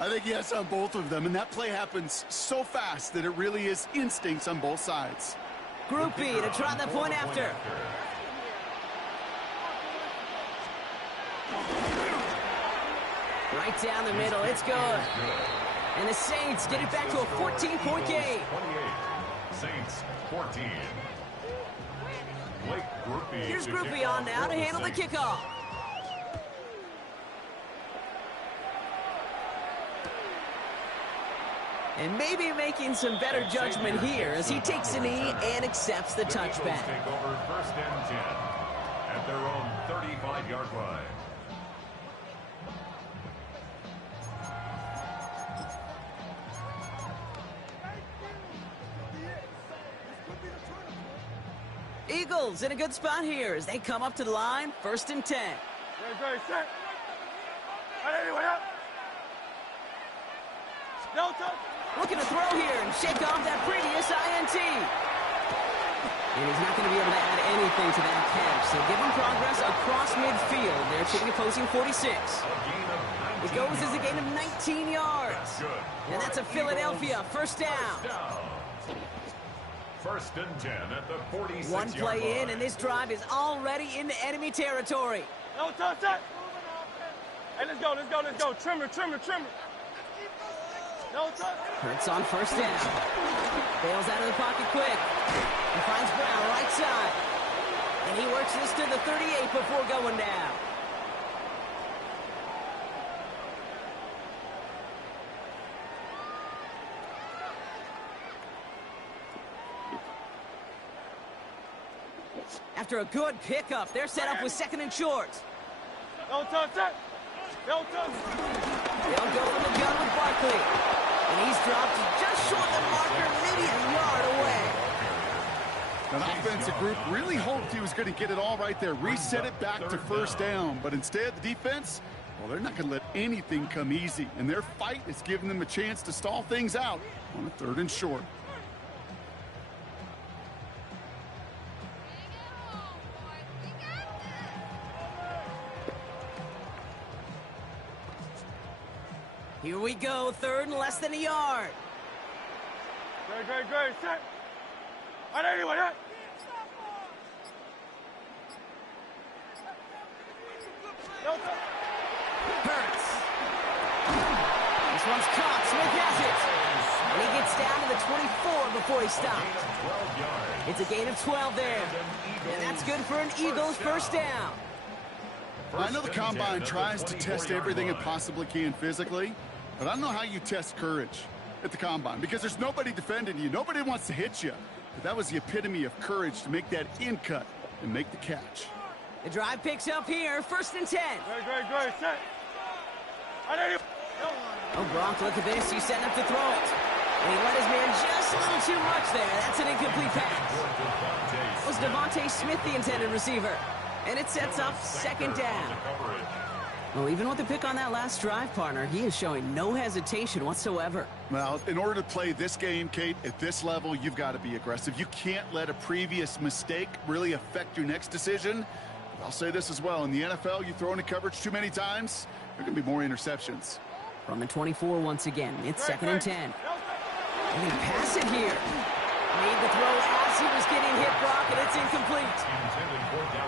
I think yes on both of them, and that play happens so fast that it really is instincts on both sides. Group B to try the point after. Right down the middle, it's good. And the Saints get it back to a 14-point game. 28. Saints 14. Group B. Here's Group B on now to handle the kickoff. And maybe making some better judgment here as he takes a knee and accepts the touchback. Take over first and 10 at their own 35-yard line. Eagles in a good spot here as they come up to the line, first and 10. Ready, set. Anyway, up. No touch. Looking to throw here and shake off that previous INT. And he's not going to be able to add anything to that catch. So give him progress across midfield there to the opposing 46. It goes as a gain of 19 yards. And that's a Philadelphia first down. First and 10 at the 46-yard One play in, and this drive is already into enemy territory. No touch, set. Hey, let's go. Trimmer. No touch. Hurts on first down. Bails out of the pocket quick. And finds Brown right side. And he works this to the 38 before going down. After a good pickup, they're set up with second and short. They'll go from the gun with Barkley. And he's dropped just short of the marker, maybe a yard away. That offensive group really hoped he was going to get it all right there, reset it back to first down. But instead, the defense, well, they're not going to let anything come easy. And their fight is giving them a chance to stall things out on a 3rd and short. Here we go, 3rd and less than a yard. Great, set. On anyone, yeah? Hurts. This one's caught. Smith has it. And he gets down to the 24 before he stops. It's a gain of 12 there. And that's good for an Eagles first down. I know the Combine tries to test everything it possibly can physically, but I don't know how you test courage at the Combine because there's nobody defending you. Nobody wants to hit you. But that was the epitome of courage to make that in cut and make the catch. The drive picks up here, 1st and 10. Great, set. On anyone. Oh, Gronk, look at this. He's setting up to throw it. And he let his man just a little too much there. That's an incomplete pass. Was Devontae Smith the intended receiver? And it sets up 2nd down. Well, even with the pick on that last drive, partner, he is showing no hesitation whatsoever. Well, in order to play this game, Kate, at this level, you've got to be aggressive. You can't let a previous mistake really affect your next decision. But I'll say this as well. In the NFL, you throw into coverage too many times, there are going to be more interceptions. From the 24 once again, it's 2nd and 10. And he pass it here. Made the throw as he was getting hit, Brock, and it's incomplete.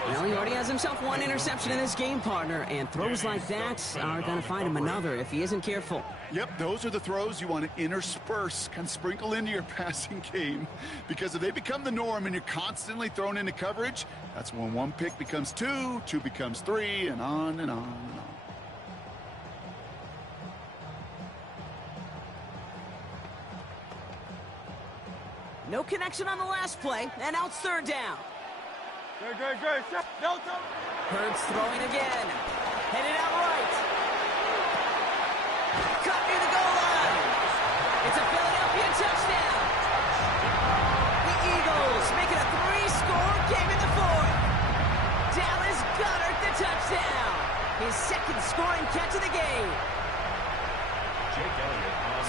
Well, he already has himself one interception in this game, partner, and throws like that are going to find him another if he isn't careful. Yep, those are the throws you want to intersperse, kind of sprinkle into your passing game, because if they become the norm and you're constantly thrown into coverage, that's when one pick becomes two, two becomes three, and on and on and on. No connection on the last play, and now it's 3rd down. Great, set. Hurts throwing again. Headed out right. Caught near the goal line. It's a Philadelphia touchdown. The Eagles make it a 3-score game in the 4th. Dallas Goedert the touchdown. His 2nd scoring catch of the game.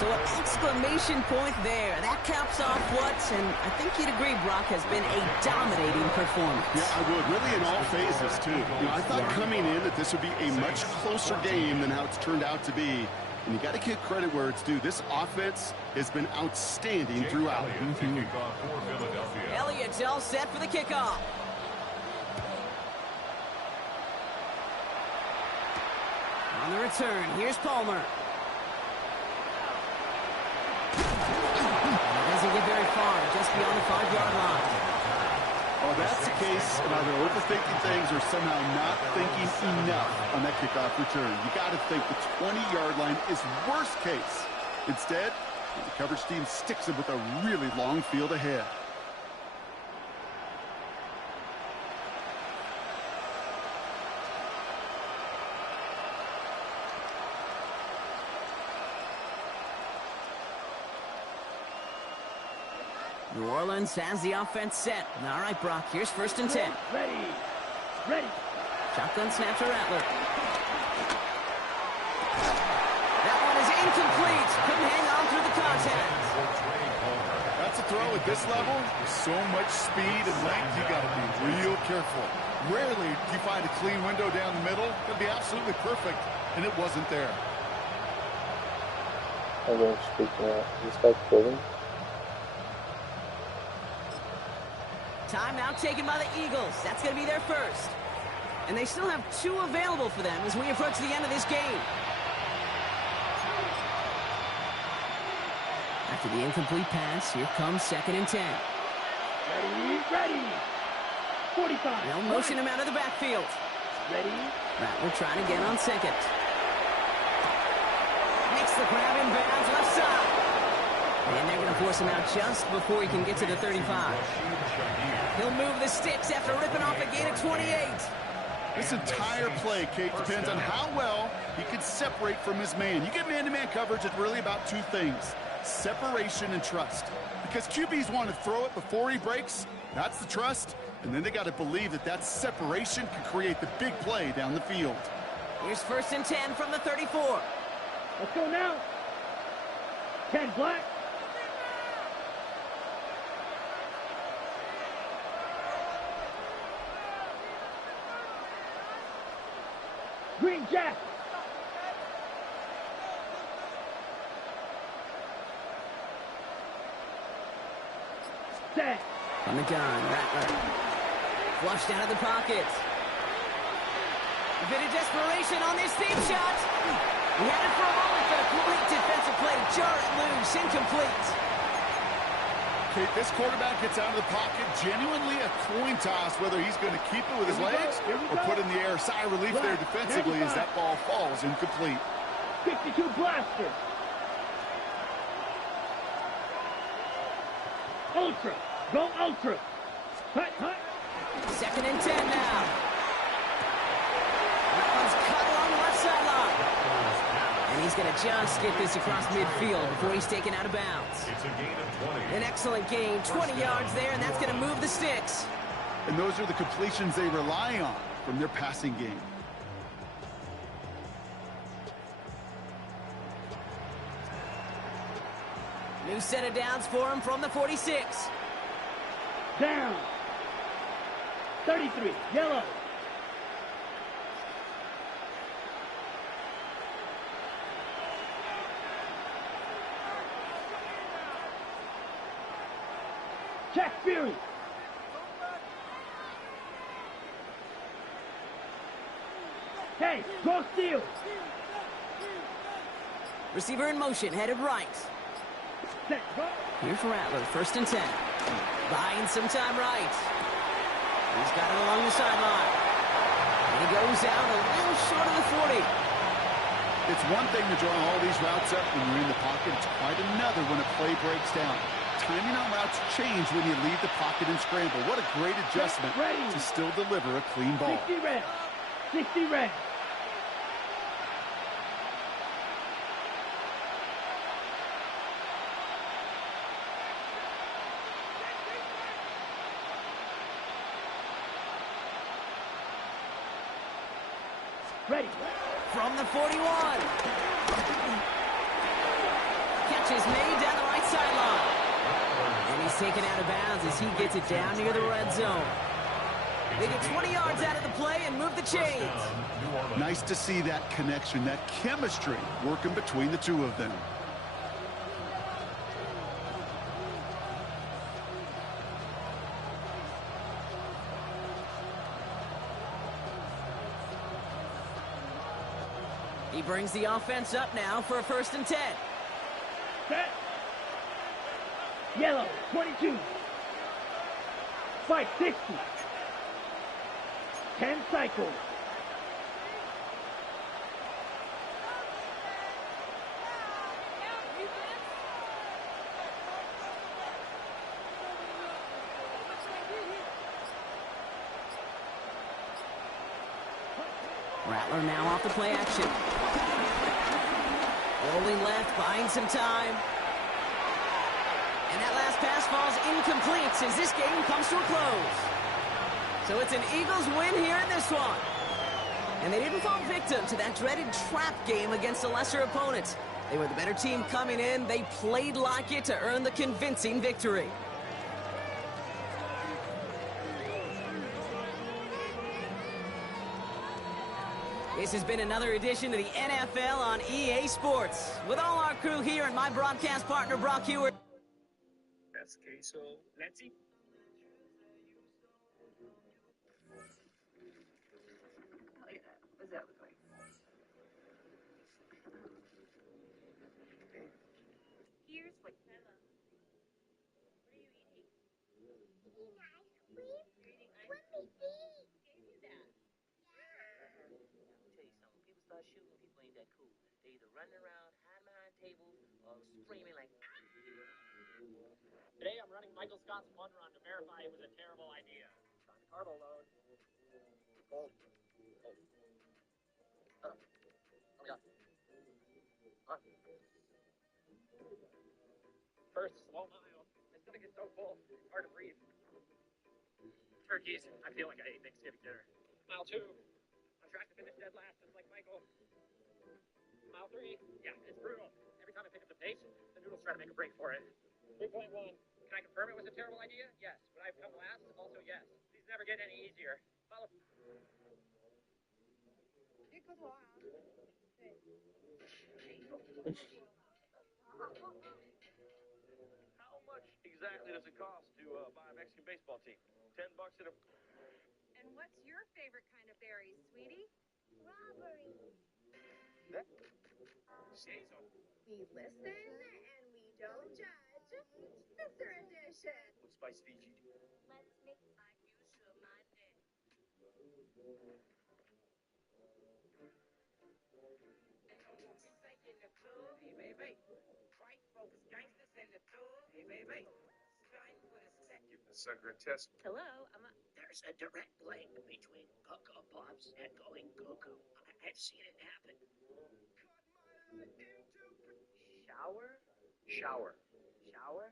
So an exclamation point there. That caps off what, and I think you'd agree, Brock, has been a dominating performance. Yeah, I would. Really in all phases, too. You know, I thought coming in that this would be a much closer game than how it's turned out to be. And you got to give credit where it's due. This offense has been outstanding throughout. Elliott's all set for the kickoff. On the return, here's Palmer. Doesn't get very far, just beyond the 5-yard line. Oh, that's the case of either overthinking things or somehow not thinking enough on that kickoff return. You got to think the 20-yard line is worst case. Instead, the coverage team sticks it with a really long field ahead. New Orleans has the offense set. All right, Brock, here's 1st and 10. Ready. Shotgun snap to Rattler. That one is incomplete. Couldn't hang on through the contact. That's a throw at this level. With so much speed and length, you got to be real careful. Rarely do you find a clean window down the middle. It'd be absolutely perfect, and it wasn't there. I don't speak now. Is that quitting? Timeout taken by the Eagles. That's going to be their first. And they still have 2 available for them as we approach the end of this game. After the incomplete pass, here comes 2nd and 10. Ready. 45. They'll motion him out of the backfield. Ready. Rattler trying again on 2nd. Makes the grab in bounds left side. And they're going to force him out just before he can get to the 35. He'll move the sticks after ripping off a gain of 28. This entire play, Kate, depends on how well he can separate from his man. You get man-to-man coverage, it's really about two things: separation and trust. Because QBs want to throw it before he breaks, that's the trust, and then they got to believe that that separation can create the big play down the field. Here's 1st and 10 from the 34. Let's go now. 10 black. Green Jack. Set. On the gun, Rattler. Flushed out of the pocket. A bit of desperation on this deep shot. He had it for a moment, but a great defensive play to jar it loose. Incomplete. Kate, this quarterback gets out of the pocket, genuinely a coin toss whether he's going to keep it with his legs or put in the air. Sigh of relief there defensively as that ball falls incomplete. 52 blaster. Ultra. Go ultra. Hut, hut. 2nd and 10 now. That one's cut along the left sideline. And he's going to just get this across midfield before he's taken out of bounds. It's a gain of 20. An excellent gain, 20 yards there, and that's going to move the sticks. And those are the completions they rely on from their passing game. New set of downs for him from the 46. Down. 33. Yellow. Jack Fury. Hey, go steal. Receiver in motion, headed right. Set, go. Here's Rattler, 1st and 10. Buying some time right. He's got it along the sideline. And he goes out a little short of the 40. It's one thing to draw all these routes up when you're in the pocket. It's quite another when a play breaks down. Timing on routes change when you leave the pocket and scramble. What a great adjustment to still deliver a clean ball. 60 red. 60 red. Ready. From the 41. Catch is made down the right sideline. And he's taken out of bounds as he gets it down near the red zone. They get 20 yards out of the play and move the chains. Nice to see that connection, that chemistry working between the two of them. He brings the offense up now for a 1st and 10. Set. Yellow, 22. Spike, 60. 10 cycles. Rattler now off the play action. Rolling left, buying some time. And that last pass falls incomplete as this game comes to a close. So it's an Eagles win here in this one. And they didn't fall victim to that dreaded trap game against a lesser opponent. They were the better team coming in. They played like it to earn the convincing victory. This has been another edition of the NFL on EA Sports. With all our crew here and my broadcast partner, Brock Hewitt. That's okay, so let's see. Look at that. What's that look like? Here's what. What are you eating? Eating ice cream. You're eating ice cream? Let me see. Gave you that. Let me tell you something. People start shooting, people ain't that cool. They either running around, hiding behind tables, or screaming like, ah! Today I'm running Michael Scott's fun run to verify it was a terrible idea. Trying to carbo load. Oh. Oh. Oh my god. Huh? First slow mile. My stomach is so full, it's hard to breathe. Turkeys. I feel like I ate Thanksgiving dinner. Mile 2. On track to finish dead last, just like Michael. Mile 3. Yeah, it's brutal. Every time I pick up the pace, the noodles try to make a break for it. 3.1. Can I confirm it was a terrible idea? Yes. Would I have come last? Also yes. These never get any easier. Follow. How much exactly does it cost to buy a Mexican baseball team? $10 at a... And what's your favorite kind of berries, sweetie? Strawberry. We listen and we don't judge. Sister edition. What spice feed you do? Let's mix like you should my day. Sucker test. Hello, There's a direct link between Cocoa Pops and going cuckoo. I've seen it happen. Shower? Shower. Shower?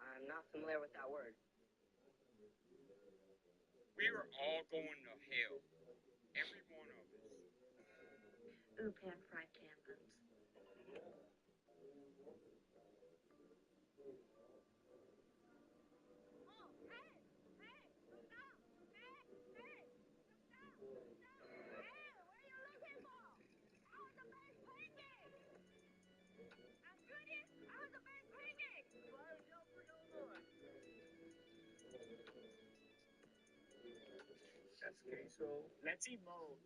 I'm not familiar with that word. We are all going to hell. Every one of us. ooh, pan-fried candles. That's queso. Let's eat mo.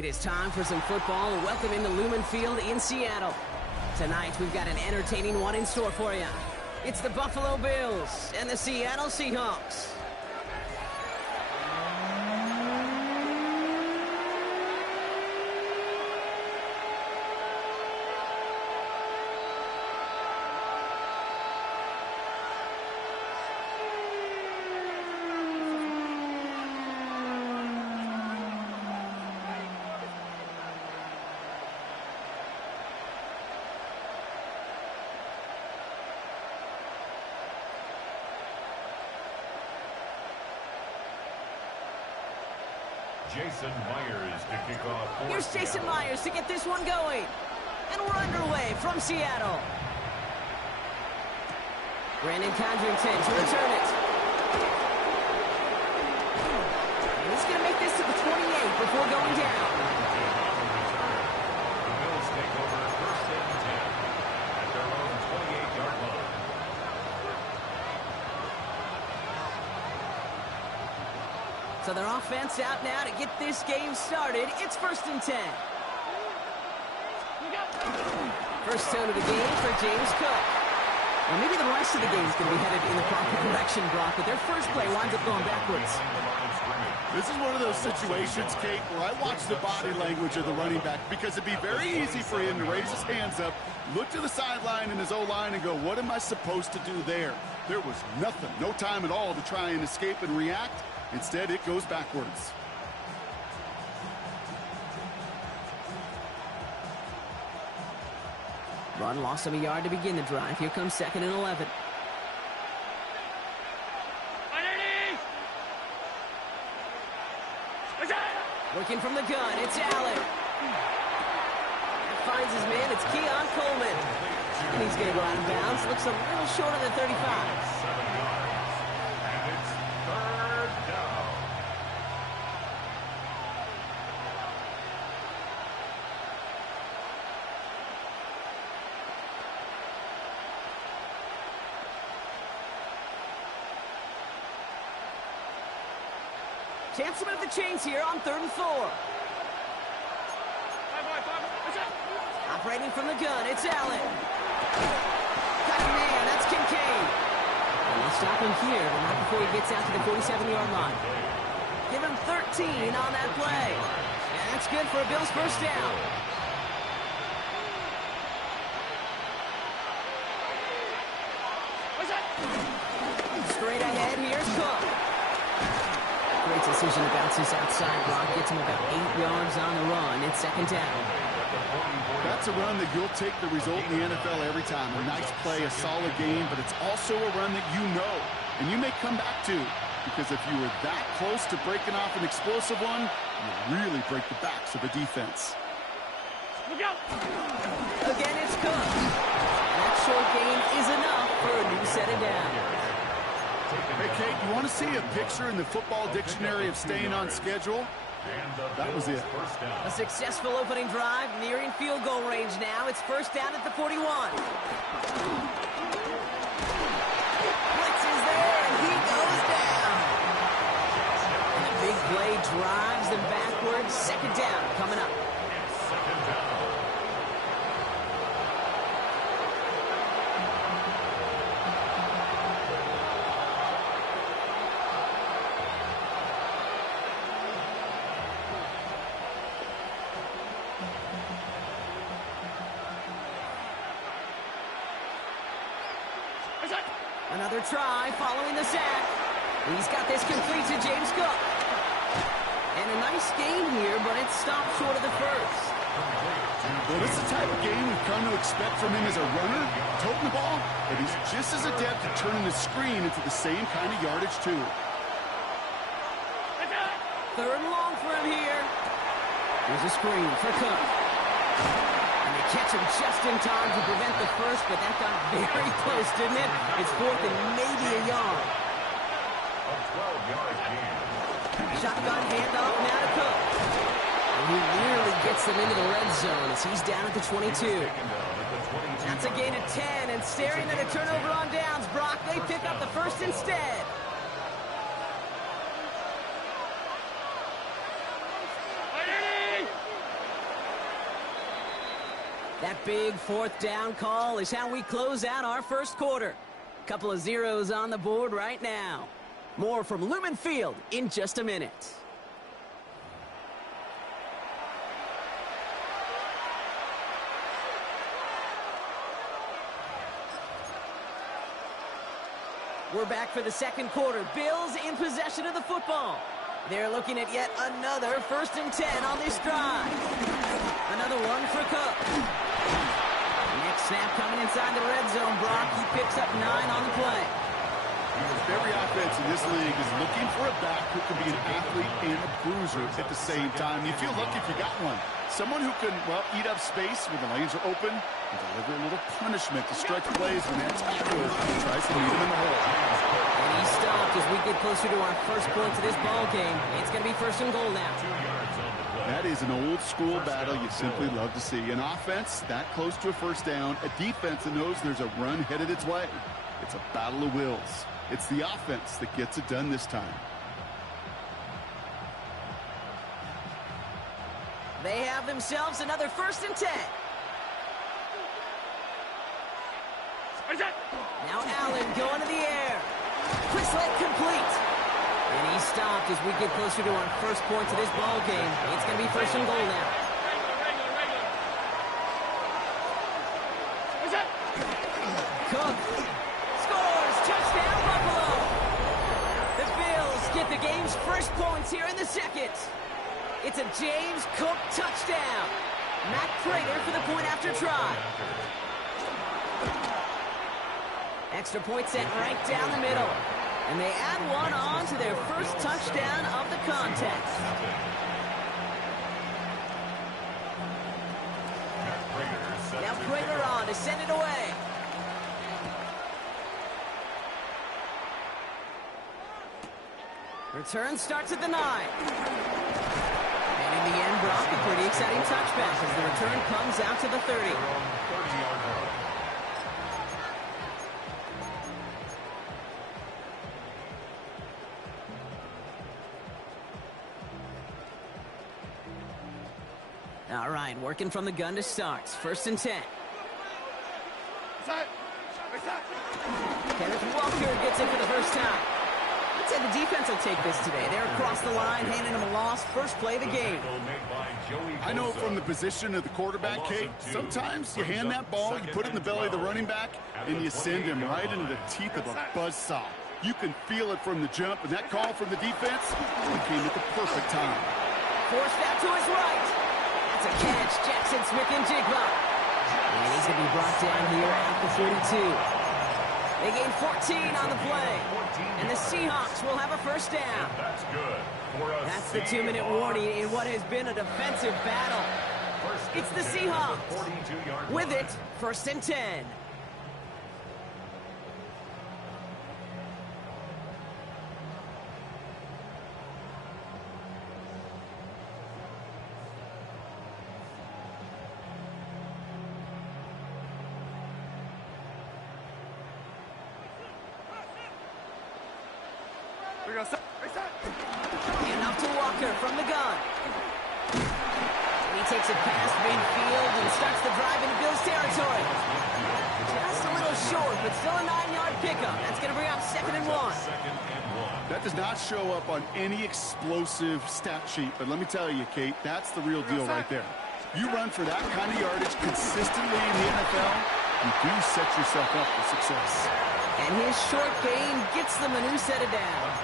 It is time for some football. Welcome into Lumen Field in Seattle. Tonight, we've got an entertaining one in store for you. It's the Buffalo Bills and the Seattle Seahawks. Jason Myers to kick off. Here's Jason Myers to get this one going. And we're underway from Seattle. Brandon Condrington to return it. And he's going to make this to the 28 before going down. The Bills take over first and 10 at their own 28-yard line. So their offense out now to get this game started. It's first and 10. First tone of the game for James Cook. Well, maybe the rest of the game is going to be headed in the proper direction, Brock, but their first play winds up going backwards. This is one of those situations, Kate, where I watch the body language of the running back because it'd be very easy for him to raise his hands up, look to the sideline in his O-line and go, what am I supposed to do there? There was nothing, no time at all to try and escape and react. Instead, it goes backwards. Run lost him a yard to begin the drive. Here comes second and 11. Looking from the gun, it's Allen. Finds his man, it's Keon Coleman. And he's going to go out of bounds. Looks a little short of the 35. 7 yards. And it's third down. Chance to move the chains here on 3rd and 4. Operating from the gun, it's Allen. Got a man, that's Kincaid. And they'll stop him here, but not before he gets out to the 47-yard line. Give him 13 on that play. And that's good for a Bills first down. Straight ahead, here's Cook. Great decision to bounce this outside. Brock gets him about 8 yards on the run. It's second down. That's a run that you'll take the result in the NFL every time. A nice play, a solid game, but it's also a run that you know and you may come back to, because if you were that close to breaking off an explosive one, you really break the backs of a defense. Again, it's Cook. That short gain is enough for a new set of downs. Hey, Kate, you want to see a picture in the football dictionary of staying on schedule? That was it. A successful opening drive, nearing field goal range now. It's first down at the 41. Blitz is there, and he goes down. And a big play drives them backwards. Second down coming up. Second down. Another try following the sack. He's got this complete to James Cook. And a nice gain here, but it's stopped short of the first. Well, this is the type of game we've come to expect from him as a runner, toting the ball, but he's just as adept at turning the screen into the same kind of yardage, too. Third and long for him here. Here's a screen for Cook. And they catch him just in time to prevent the first, but that got very close, didn't it? It's fourth and maybe a yard. A 12-yard gain. Shotgun handoff now to Cook. And he nearly gets them into the red zone as he's down at the 22. That's a gain of 10, and staring at a turnover on downs, Brock, they pick up the first instead. That big fourth down call is how we close out our first quarter. Couple of zeros on the board right now. More from Lumen Field in just a minute. We're back for the second quarter. Bills in possession of the football. They're looking at yet another first and 10 on this drive. Another one for Cook. Next snap coming inside the red zone, Brock. He picks up 9 on the play. Every offense in this league is looking for a back who can be an athlete and a bruiser at the same time. You feel lucky if you got one. Someone who can, well, eat up space when the lanes are open and deliver a little punishment to stretch plays when that tackler tries to meet him in the hole. And he stopped as we get closer to our first point of this ball game. It's going to be first and goal now. That is an old-school battle you simply love to see. An offense that close to a first down, a defense that knows there's a run headed its way. It's a battle of wills. It's the offense that gets it done this time. They have themselves another 1st and 10. Now Allen going to the air. Quick slant complete. And he stopped as we get closer to our first point of this ball game. It's going to be first and goal now. Cook scores. Touchdown, Buffalo. The Bills get the game's first points here in the second. It's a James Cook touchdown. Matt Prater for the point after try. Extra point sent right down the middle. And they add one on to their first touchdown of the contest. Now Prater on to send it away. Return starts at the 9. And in the end, Brock, a pretty exciting touchback as the return comes out to the 30. All right, working from the gun to start. 1st and 10. Kenneth Walker gets it for the first time. I'd say the defense will take this today. They're across the line, handing him a loss. First play of the game. I know from the position of the quarterback, Kate, sometimes you hand that ball, you put it in the belly of the running back, and you send him right into the teeth of a buzzsaw. You can feel it from the jump, and that call from the defense came at the perfect time. Forced that to his right. That's a catch. Jackson Smith-Njigba. And he's going to be brought down here at the 42. They gain 14 on the play. And the Seahawks will have a first down. That's good. That's the 2-minute warning in what has been a defensive battle. It's the Seahawks. With it, 1st and 10. And up to Walker from the gun. And he takes it past midfield and starts the drive into Bills territory. Just a little short, but still a 9-yard pickup. That's going to bring up 2nd and 1. That does not show up on any explosive stat sheet, but let me tell you, Kate, that's the real deal right there. You run for that kind of yardage consistently in the NFL, you do set yourself up for success. And his short gain gets them a new set of downs.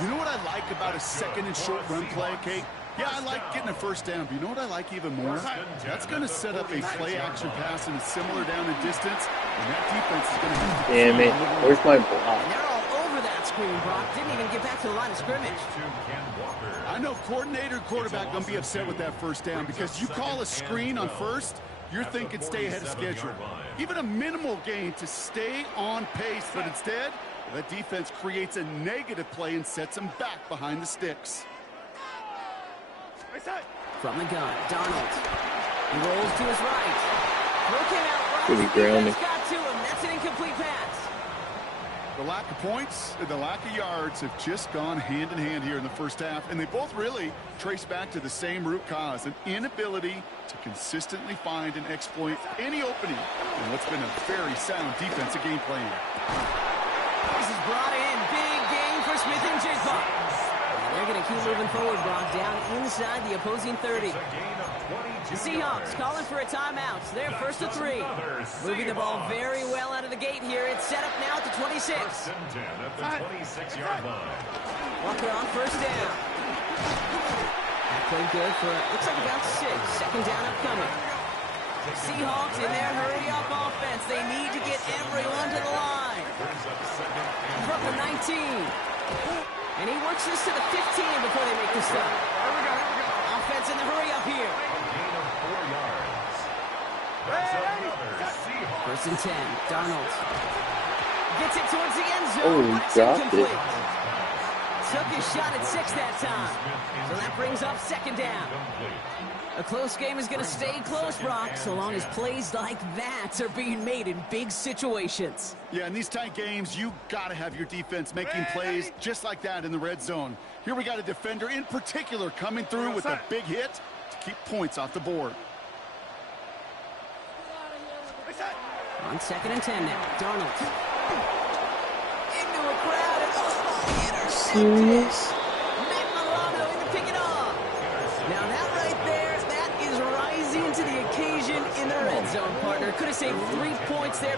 You know what I like about a 2nd and short run play, Kate? Yeah, I like getting a first down, but you know what I like even more? That's going to set up a play-action pass and a similar down and distance, and that defense is going to have to... Damn it. Where's my block? And they're all over that screen, Brock. Didn't even get back to the line of scrimmage. I know coordinator and quarterback going to be upset with that first down because you call a screen on first, you're thinking stay ahead of schedule. Even a minimal gain to stay on pace, but instead, that defense creates a negative play and sets them back behind the sticks. From the gun, Darnold. He rolls to his right. Throw came out right. Pretty grounded. Got to him. That's an incomplete pass. The lack of points and the lack of yards have just gone hand in hand here in the first half, and they both really trace back to the same root cause, an inability to consistently find and exploit any opening in what's been a very sound defensive game plan. This is brought in. Big gain for Smith-Njigba. They're going to keep moving forward, Brock, down inside the opposing 30. The Seahawks calling for a timeout. They're 1st to 3. Moving the ball very well out of the gate here. It's set up now at the 26. Walker on 1st down. That played good for, looks like about 6. 2nd down upcoming. Seahawks in their hurry-up offense. They need to get everyone to the line. 19. And he works this to the 15 before they make the stop. Here we go. Offense in the hurry up here. Gain of 4 yards. That's another Seahawks. First and 10. Darnold gets it towards the end zone, Oh, he but it's dropped incomplete. it. Took his shot at 6 that time. So that brings up second down. A close game is going to stay close, Brock, so long as plays like that are being made in big situations. Yeah, in these tight games, you got to have your defense making plays just like that in the red zone. Here we got a defender in particular coming through with a big hit to keep points off the board. On second and 10 now, Darnold. Into a crowd, and Serious? Matt Milano in to pick it off. Now that right there, that is rising to the occasion in the red zone, partner. Could have saved 3 points there,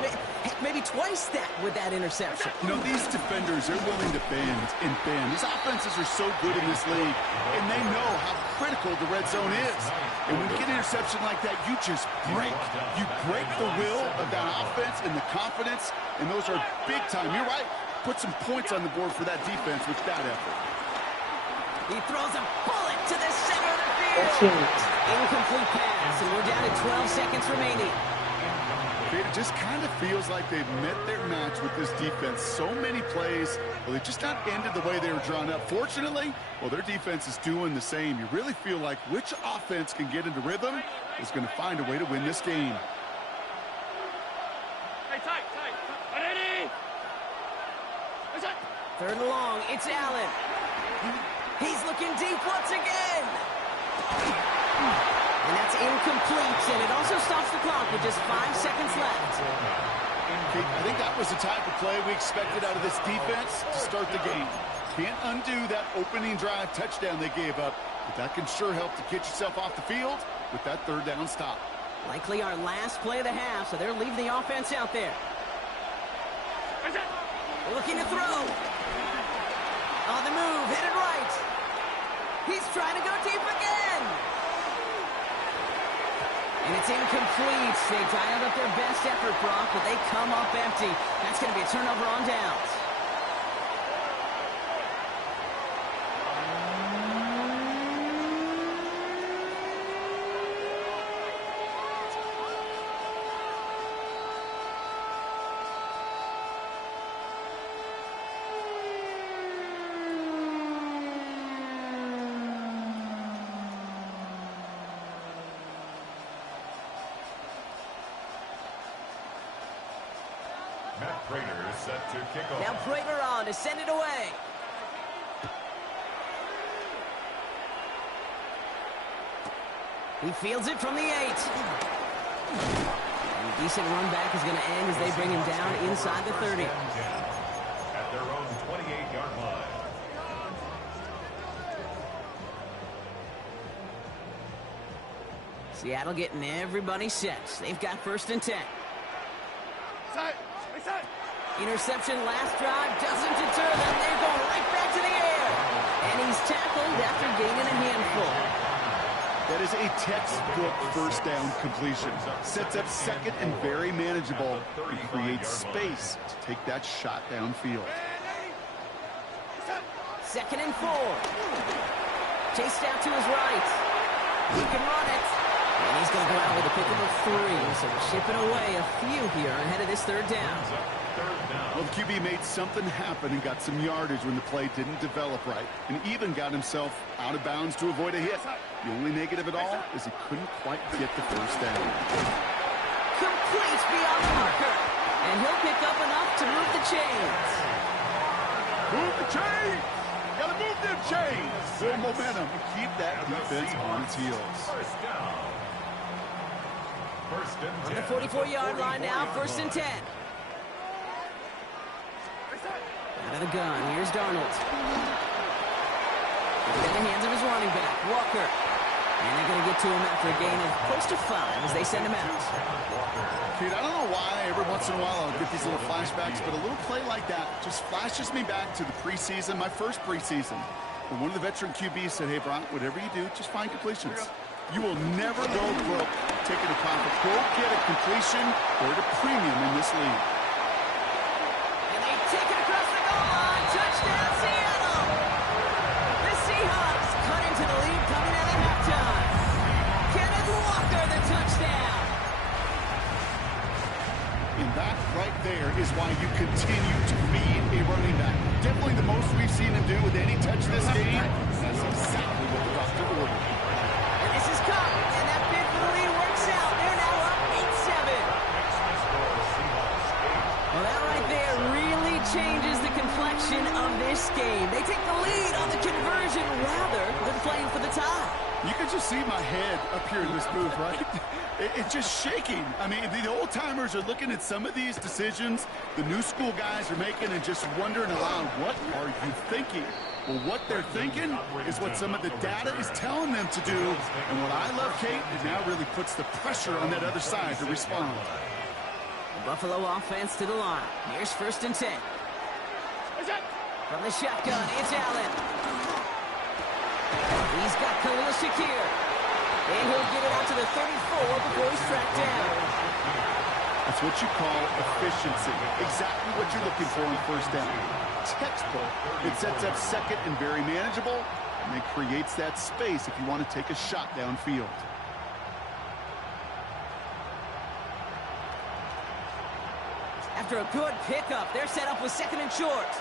maybe twice that with that interception. You know, these defenders, they're willing to bend and bend. These offenses are so good in this league, and they know how critical the red zone is. And when you get an interception like that, you just break. You break the will of that offense and the confidence, and those are big time. You're right. Put some points on the board for that defense with that effort. He throws a bullet to the center of the field. That's it. Incomplete pass, and we're down to 12 seconds remaining. It just kind of feels like they've met their match with this defense. So many plays, well, they just not ended the way they were drawn up. Fortunately, well, their defense is doing the same. You really feel like which offense can get into rhythm is going to find a way to win this game. Hey, tight. Ready? Third and long, it's Allen. He's looking deep once again. And that's incomplete, and it also stops the clock with just 5 seconds left. I think that was the type of play we expected out of this defense to start the game. Can't undo that opening drive touchdown they gave up, but that can sure help to get yourself off the field with that third down stop. Likely our last play of the half, so they're leaving the offense out there. Looking to throw. On the move, hit it right. He's trying to go deep again. And it's incomplete. They dialed up their best effort, Brock, but they come up empty. That's going to be a turnover on downs. Matt Prater is set to kick off. Now Prater on to send it away. He fields it from the 8. And a decent run back is going to end as they bring him down inside the 30. At their own 28-yard line. Seattle getting everybody set. They've got first and 10. Interception last drive doesn't deter them. They're going right back to the air. And he's tackled after gaining a handful. That is a textbook first down completion. Sets up second and very manageable and creates space to take that shot downfield. Second and 4. Chased out to his right. He can run it. And he's going to go out with a pick of a 3. So we're shipping away a few here ahead of this third down. Well, the QB made something happen and got some yardage when the play didn't develop right, and even got himself out of bounds to avoid a hit. The only negative at all is he couldn't quite get the first down. Complete beyond the marker. And he'll pick up enough to move the chains. Move the chains! Gotta move them chains! Good momentum to keep that defense on its heels. First and 10. On the 44-yard line now, first and 10. Out of the gun, here's Darnold. In the hands of his running back, Walker. And they're going to get to him after a gain of close to 5 as they send him out. Dude, I don't know why every once in a while I'll get these little flashbacks, but a little play like that just flashes me back to the preseason, my first preseason. When one of the veteran QBs said, hey, Brock, whatever you do, just find completions. You will never go broke taking a profit. Go get a completion or at a premium in this league. And they take it across the goal line to is why you continue to feed a running back. Definitely the most we've seen him do with any touch this game. That's exactly what the doctor ordered. And this is caught, and that bid for the lead works out. They're now up 8-7. Well, that right there really changes the complexion of this game. They take the lead on the conversion rather than playing for the tie. You can just see my head up here in this booth, right? It's just shaking. I mean, the old-timers are looking at some of these decisions the new school guys are making and just wondering aloud, what are you thinking? Well, what they're thinking is what some of the data is telling them to do. And what I love, Kate, it now really puts the pressure on that other side to respond. The Buffalo offense to the line. Here's 1st and 10. From the shotgun, it's Allen. He's got Khalil Shakir. And he'll get it out to the 34 before he's tracked down. That's what you call efficiency. Exactly what you're looking for on 1st down. Textbook. It sets up 2nd and very manageable, and it creates that space if you want to take a shot downfield. After a good pickup, they're set up with 2nd and short.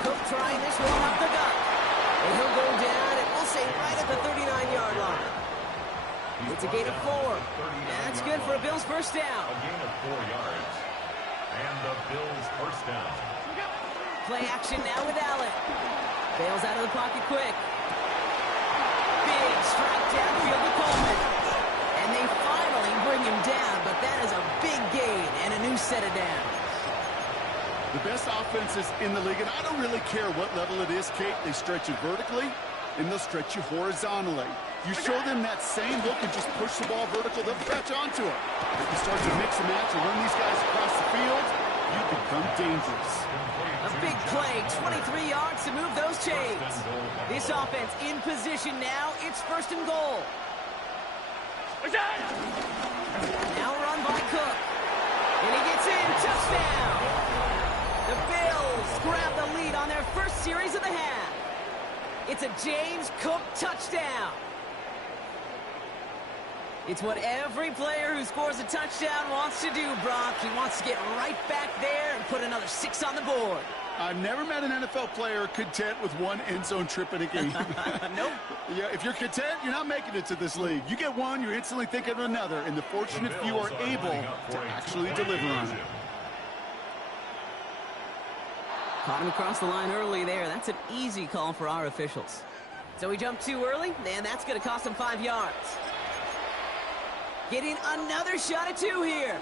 Cook trying this one up the gut. And he'll go down, and we'll say right at the 39-yard line. It's a gain of 4. That's good for a Bills 1st down. A gain of 4 yards. And the Bills 1st down. Play action now with Allen. Bails out of the pocket quick. Big strike downfield to Coleman. And they finally bring him down, but that is a big gain and a new set of downs. The best offenses in the league, and I don't really care what level it is, Kate. They stretch you vertically, and they'll stretch you horizontally. You show them that same look and just push the ball vertical, they'll catch onto it. If you start to mix and match and run these guys across the field, you become dangerous. A big play, 23 yards to move those chains. This offense in position now. It's 1st and goal. Now run by Cook. And he gets in. Touchdown. The Bills grab the lead on their 1st series of the half. It's a James Cook touchdown. It's what every player who scores a touchdown wants to do, Brock. He wants to get right back there and put another 6 on the board. I've never met an NFL player content with one end zone trip in a game. Nope. Yeah, if you're content, you're not making it to this league. You get one, you're instantly thinking of another, and the fortunate few are able to actually deliver on it. Caught him across the line early there. That's an easy call for our officials. So he jumped too early, and that's going to cost him 5 yards. Getting another shot at 2 here.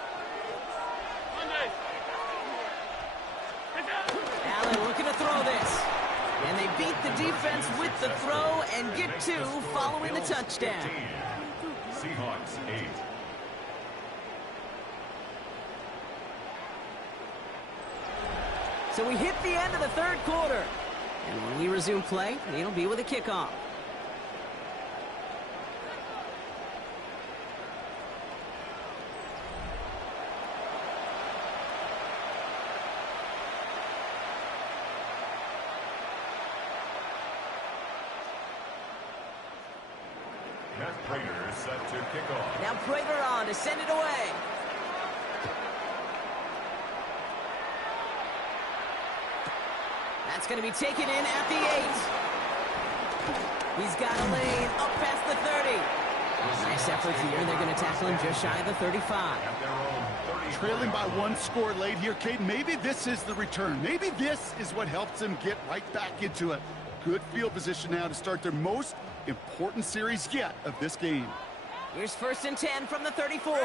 Allen looking to throw this. And they beat the defense with the throw and get 2 following the touchdown. Seahawks 8. So we hit the end of the 3rd quarter. And when we resume play, it'll be with a kickoff. Matt Prater is set to kick off. Now Prater on to send it away. That's going to be taken in at the 8. He's got a lane up past the 30. Nice effort here. They're going to tackle him just shy of the 35. Trailing by 1 score late here, Kate. Maybe this is the return. Maybe this is what helps them get right back into it. Good field position now to start their most important series yet of this game. Here's 1st and 10 from the 34.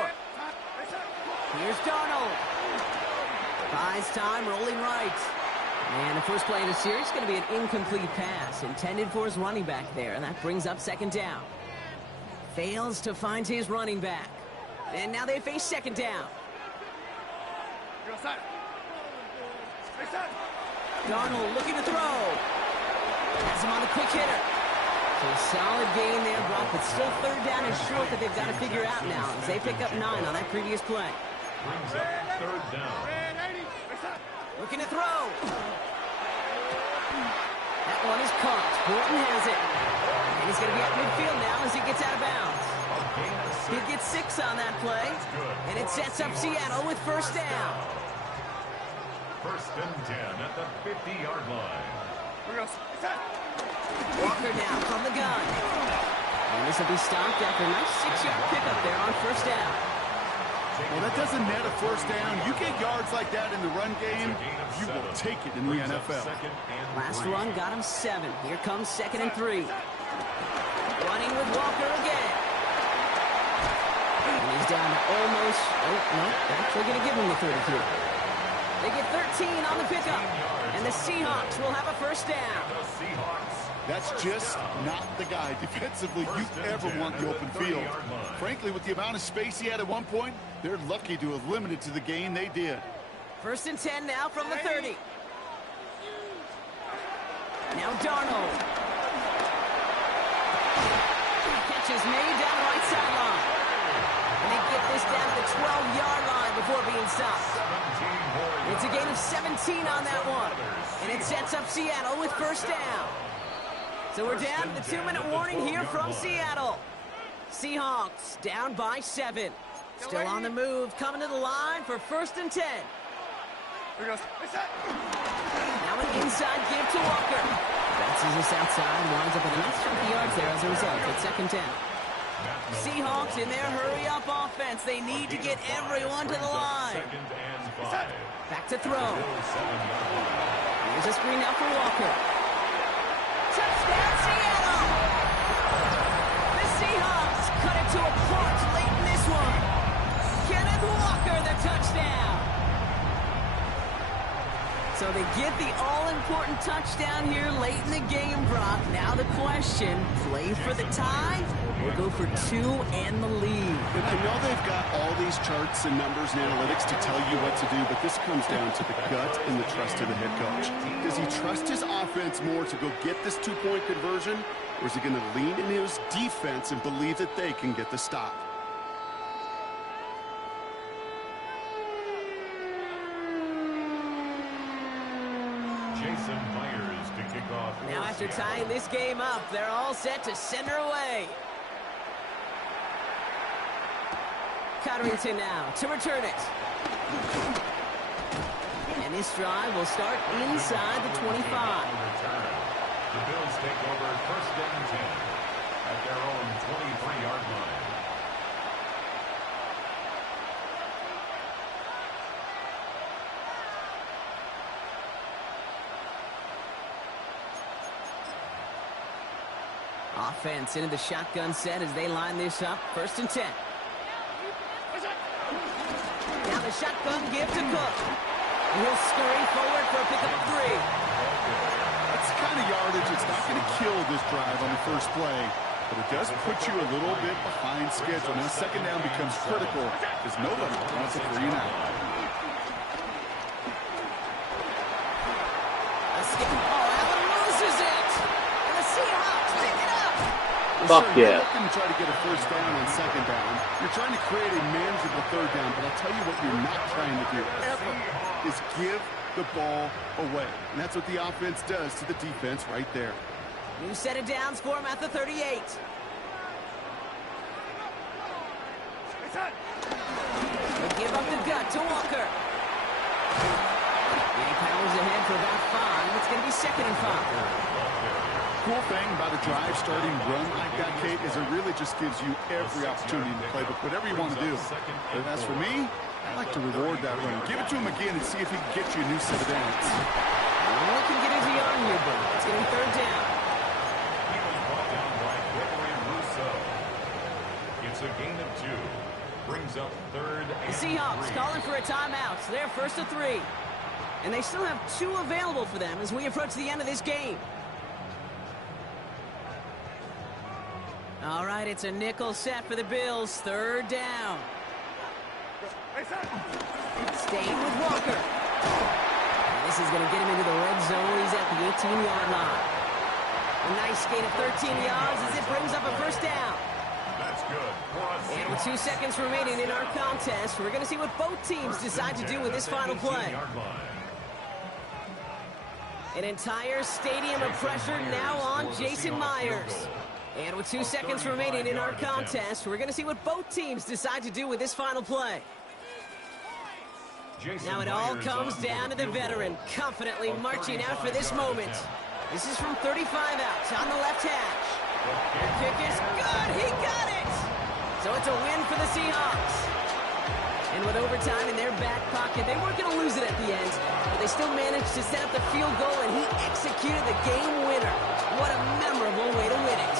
Here's Darnold. Buys time, rolling right. And the first play of the series is going to be an incomplete pass intended for his running back there, and that brings up 2nd down. Fails to find his running back. And now they face 2nd down. Darnold looking to throw. Has him on the quick hitter. So a solid gain there, Brock, but still 3rd down and short that they've got to figure out now as they pick up 9 on that previous play. Brings up 3rd down. Looking to throw. That one is caught. Horton has it. And he's going to be at midfield now as he gets out of bounds. A He gets 6 on that play, and it sets up Seattle with first down. First and 10 at the 50-yard line. Walker now from the gun. And this will be stopped after a nice 6-yard pickup there on first down. Well, that doesn't net a first down. You get yards like that in the run game, you will take it in the NFL. Last run got him 7. Here comes 2nd and 3. Running with Walker again. And he's down to almost, no, they're actually going to give him the 32. They get 13 on the pickup, and the Seahawks will have a first down. That's just not the guy defensively you ever want the open field. Frankly, with the amount of space he had at one point, they're lucky to have limited to the gain they did. First and 10 now from the 30. Now Darnold. Catch is made down the right sideline. And they get this down to the 12-yard line before being stopped. It's a gain of 17 on that one. And it sets up Seattle with first down. So we're down to the 2-minute warning here from Seattle. Seahawks down by 7. Still on the move, coming to the line for first and 10. Now an inside give to Walker. Bounces this outside, winds up at a nice 20 yards there as a result. It's 2nd and 10. Seahawks in their hurry-up offense. They need to get everyone to the line. Back to throw. Here's a screen now for Walker. Touchdown, Seattle! The Seahawks cut it to a punt late in this one. Kenneth Walker, the touchdown. So they get the all-important touchdown here late in the game, Brock. Now the question, play for the tie or go for 2 and the lead? I know they've got all these charts and numbers and analytics to tell you what to do, but this comes down to the gut and the trust of the head coach. Does he trust his offense more to go get this 2-point conversion, or is he going to lean in his defense and believe that they can get the stop? Jason Myers to kick off. Now after tying this game up, they're all set to send her away. Cotterington now to return it. And this drive will start inside the 25. The Bills take over first and 10 at their own 23-yard line. Offense into the shotgun set as they line this up. First and 10. Now the shotgun give to Cook. He'll scurry forward for a pickup of 3. It's the kind of yardage it's not going to kill this drive on the first play, but it does put you a little bit behind schedule. Now second down becomes critical because nobody wants it for you now. Allen loses it. And the Seahawks pick it up. Fuck yeah. You're looking to try to get a first down on second down. You're trying to create a manageable third down, but I'll tell you what you're not trying to do ever is give the ball away. And that's what the offense does to the defense right there. New set of downs for him at the 38. They give up the gut to Walker. And he powers ahead for about 5. It's going to be 2nd and 5. Cool thing about a drive starting run like that, Kate, is it really just gives you every opportunity to play, but whatever you want to do. But as for me, I like to reward that run. Give it to him again and see if he can get you a new set of downs. Well, he can get his yarn here, but it's going to be 3rd down. He was brought down by Gregory Rousseau. It's a gain of 2. Brings up 3rd and 3. The Seahawks calling for a timeout. So they're first to 3. And they still have 2 available for them as we approach the end of this game. All right, it's a nickel set for the Bills. 3rd down. Staying with Walker. And this is going to get him into the red zone. He's at the 18-yard line. A nice gain of 13 yards as it brings up a first down. That's good. And with 2 seconds remaining in our contest, we're going to see what both teams decide to do with this final play. An entire stadium of pressure now on Jason Myers. And with 2 seconds remaining in our contest, we're going to see what both teams decide to do with this final play. Now it all comes down to the veteran, confidently marching out for this moment. This is from 35 out on the left hash. The kick is good. He got it. So it's a win for the Seahawks. And with overtime in their back pocket, they weren't going to lose it at the end, but they still managed to set up the field goal, and he executed the game winner. What a memorable way to win it.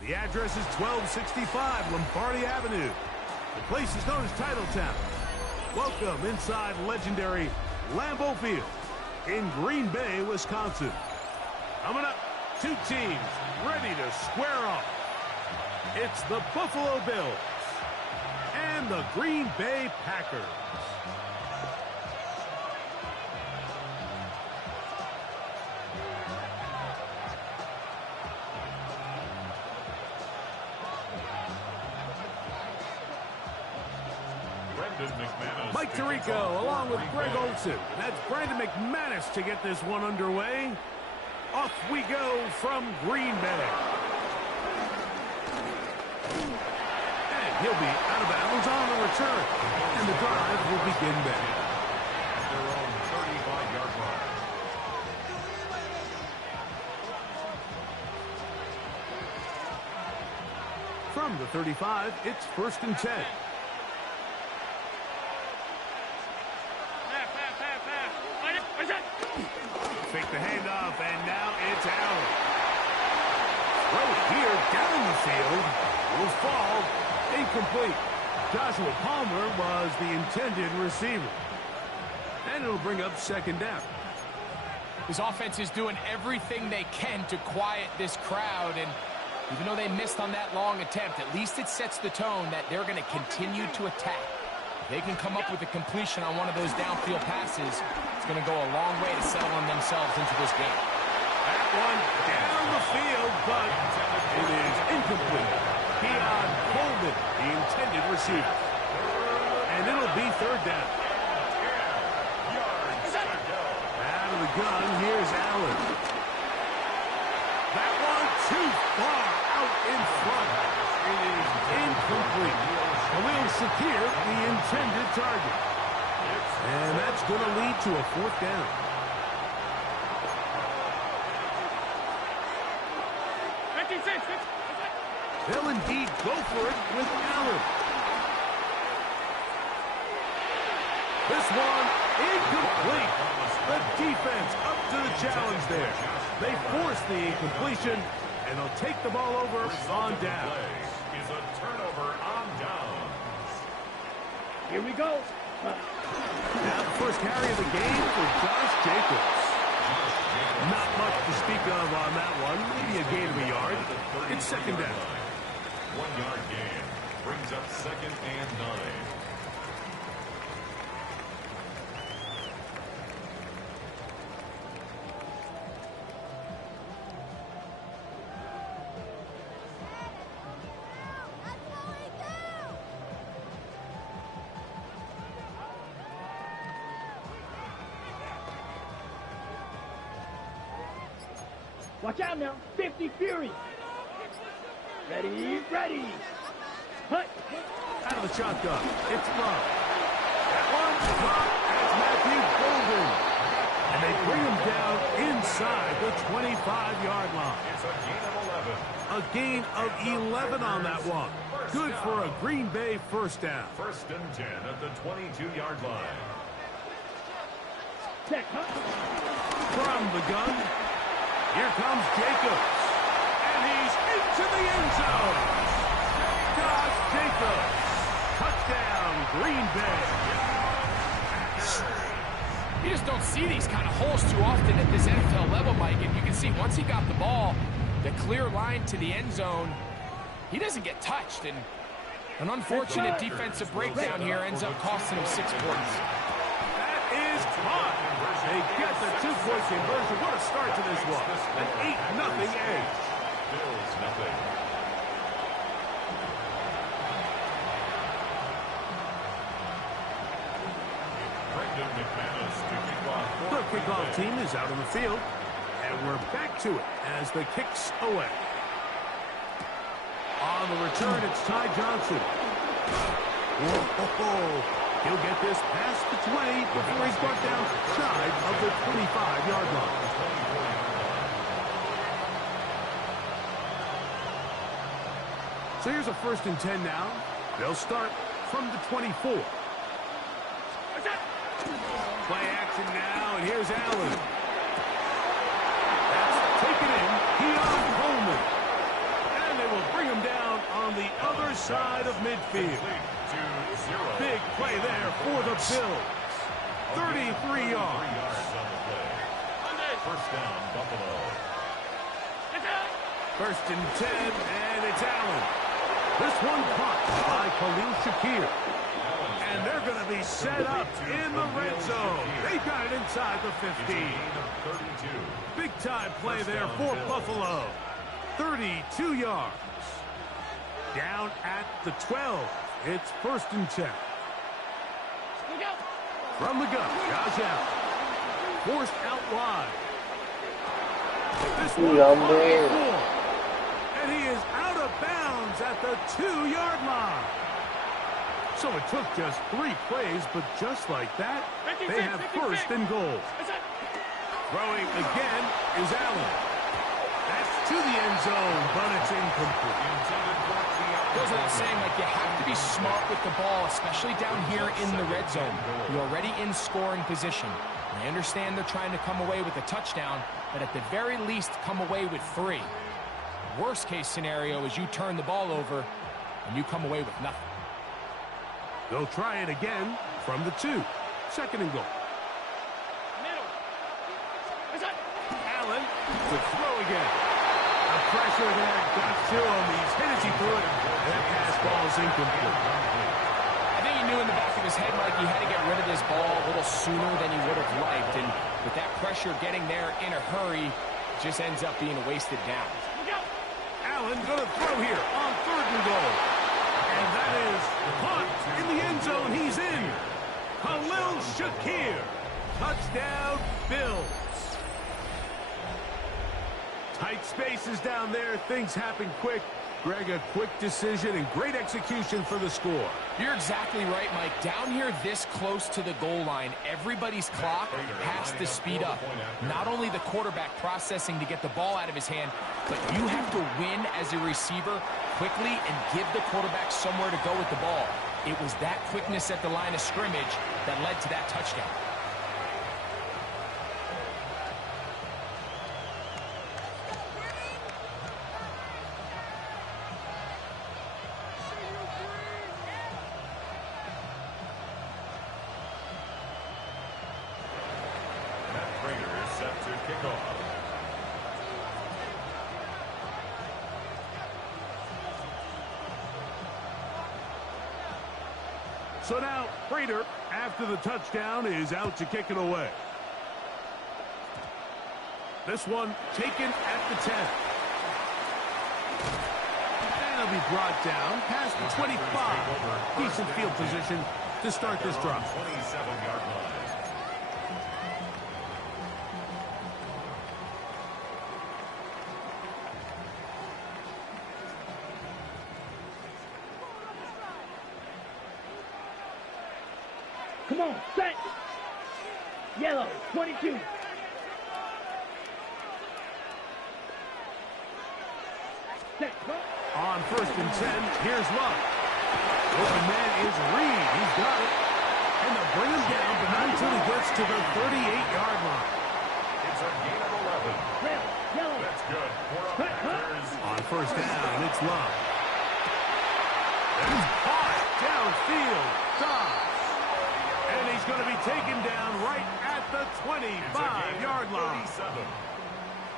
The address is 1265 Lombardi Avenue. The place is known as Titletown. Welcome inside legendary Lambeau Field in Green Bay, Wisconsin. Coming up, two teams ready to square off. It's the Buffalo Bills and the Green Bay Packers. Mike Tirico along with Greg Olson. That's Brandon McManus to get this one underway. Off we go from Green Bay. And he'll be out of bounds on the return. And the drive will begin back. Their own 35-yard line. From the 35, it's 1st and 10. Fake the handoff, and now it's out. Throw here down the field. Will fall. Incomplete. Joshua Palmer was the intended receiver. And it'll bring up 2nd down. His offense is doing everything they can to quiet this crowd, and even though they missed on that long attempt, at least it sets the tone that they're going to continue to attack. If they can come up with a completion on one of those downfield passes, it's going to go a long way to settling themselves into this game. That one down the field, but it is incomplete. Keon Coleman, the intended receiver. And it'll be 3rd down. Out of of the gun. Here's Allen. That one too far out in front. It is incomplete. Khalil Shakir, the intended target. And that's going to lead to a 4th down. They'll indeed go for it with Allen. This one incomplete. The defense up to the challenge there. They force the incompletion, and they'll take the ball over on down. Is a turnover on downs. Here we go. Now the first carry of the game for Josh Jacobs. Not much to speak of on that one. Maybe a gain of a yard. It's 2nd down. 1-yard gain brings up 2nd and 9. Watch out now. 50 Fury. Ready, ready. Hut. Out of the shotgun. It's Love. That one's caught as Matthew Golden. And they bring him down inside the 25-yard line. It's a gain of 11. A gain of 11 on that one. Good for a Green Bay 1st down. 1st and 10 at the 22-yard line. Check, huh? From the gun, here comes Jacobs. And he's into the end zone. Josh Jacobs. Touchdown, Green Bay. You just don't see these kind of holes too often at this NFL level, Mike. And you can see once he got the ball, the clear line to the end zone, he doesn't get touched. And an unfortunate defensive breakdown here ends up costing him 6 points. That is caught. They get the 2-point conversion. What a start to this one. An 8-0 edge. Bills nothing. The kickoff team is out on the field, and we're back to it as the kick's away. On the return, it's Ty Johnson. Whoa. He'll get this past the 20 before he's brought down shy of the 25-yard line. So here's a 1st and 10 now. They'll start from the 24. Play action now, and here's Allen. That's taken in. Keon Coleman. And they will bring him down on the other side of midfield. Big play there for the Bills. 33 yards. 1st down, Buffalo. 1st and 10, and it's Allen. This one caught by Khalil Shakir. And they're going to be set up in the red zone. They got it inside the 15. Big-time play there for Buffalo. 32 yards. Down at the 12. It's 1st and 10. From the gun, Josh Allen. Forced out wide. This one, 44. And he is out of bounds at the 2-yard line. So it took just 3 plays, but just like that, they have 1st and goal. Throwing again is Allen. That's to the end zone, but it's incomplete. Goes without saying, like, you have to be smart with the ball, especially down here in the red zone. You're already in scoring position. I understand they're trying to come away with a touchdown, but at the very least, come away with 3. Worst case scenario is you turn the ball over and you come away with nothing. They'll try it again from the 2. 2nd and goal. Allen to throw again. The pressure there got to him. He's hit as he threw it. That pass ball is incomplete. I think he knew in the back of his head, Mike, he had to get rid of this ball a little sooner than he would have liked. And with that pressure getting there in a hurry, it just ends up being a wasted down. Allen going to throw here on 3rd and goal. And that is caught in the end zone. He's in. Khalil Shakir. Touchdown, Bills. Tight spaces down there. Things happen quick. Greg, a quick decision and great execution for the score. You're exactly right, Mike. Down here this close to the goal line, everybody's clock has to speed up. Not only the quarterback processing to get the ball out of his hand, but you have to win as a receiver quickly and give the quarterback somewhere to go with the ball. It was that quickness at the line of scrimmage that led to that touchdown. So now, Prater, after the touchdown, is out to kick it away. This one taken at the 10. And he'll be brought down past the 25. Decent field position to start this drive. 27-yard line. Come on, set. Yellow, 22. Set. On 1st and 10, here's Love. Open man is Reed. He's got it. And they'll bring him down, but not until he gets to the 38-yard line. It's a gain of 11. Yellow. That's good. On 1st down, it's Love. And he's caught downfield. Dobbs. And he's going to be taken down right at the 25-yard line.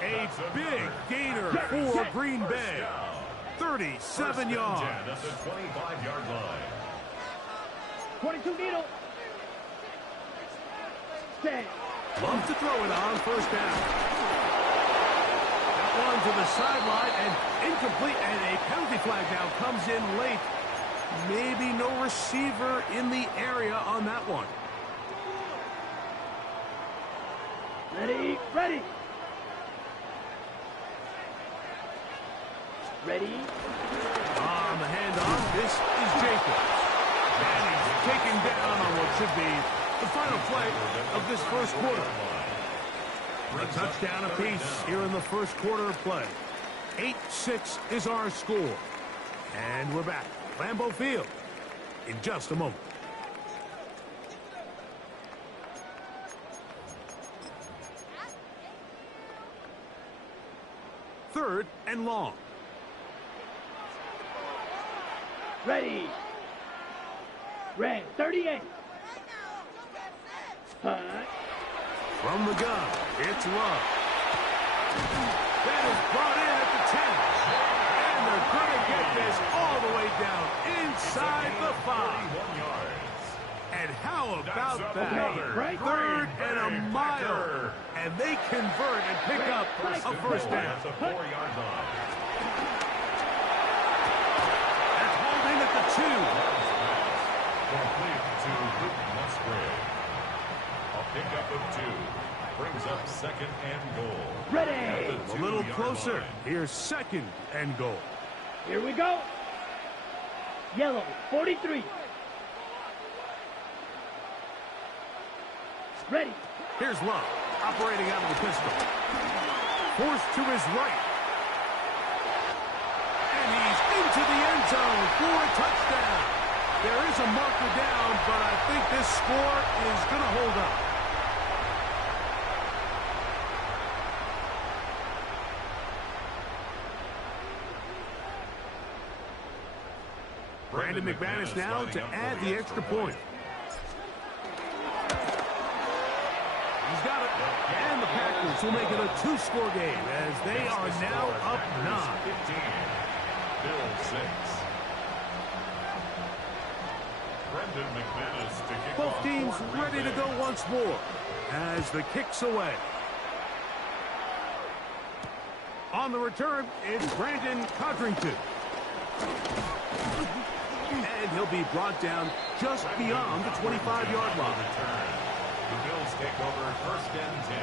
A big gainer for Green Bay. 37 yards. At the 25-yard line. 22 needle. Set. Love to throw it on 1st down. That one to the sideline and incomplete. And a penalty flag now comes in late. Maybe no receiver in the area on that one. Ready, ready. Ready. On the handoff, this is Jacobs. And he's taken down on what should be the final play of this first quarter. A touchdown apiece here in the first quarter of play. 8-6 is our score. And we're back. Lambeau Field in just a moment. Third and long. Ready. Red, 38. From the gun, it's Love. That is brought in at the 10. And they're going to get this all the way down inside the 5. And how about that? 3rd and a mile. And they convert and pick up a 1st down. At the 4-yard line. That's holding at the 2. Complete to Luke Musgrave. A pickup of 2. Brings up 2nd and goal. Ready. A little closer. Here's 2nd and goal. Here we go. Yellow, 43. Ready. Here's Love, operating out of the pistol. Forced to his right. And he's into the end zone for a touchdown. There is a marker down, but I think this score is going to hold up. Brandon McManus now to add the extra point. He's got it. And the Packers will make it a 2-score game as they are now up 9. 15. Bill 6. Brendan McManus to kick Both off teams for ready to Green go Bay. once more as the kick's away. On the return, it's Brandon Codrington. And he'll be brought down just beyond the 25-yard line. The Bills take over 1st and 10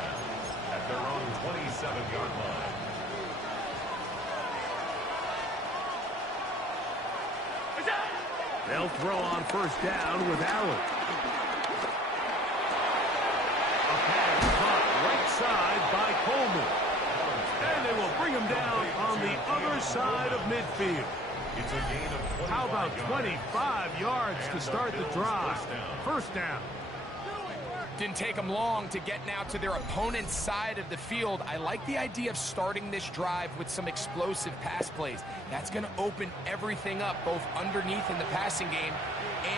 at their own 27-yard line. They'll throw on first down with Allen. A pass caught right side by Coleman. And they will bring him down on the other side of midfield. It's a gain of 25 How about yards. 25 yards to start the drive? First down. Didn't take them long to get now to their opponent's side of the field. I like the idea of starting this drive with some explosive pass plays. That's going to open everything up, both underneath in the passing game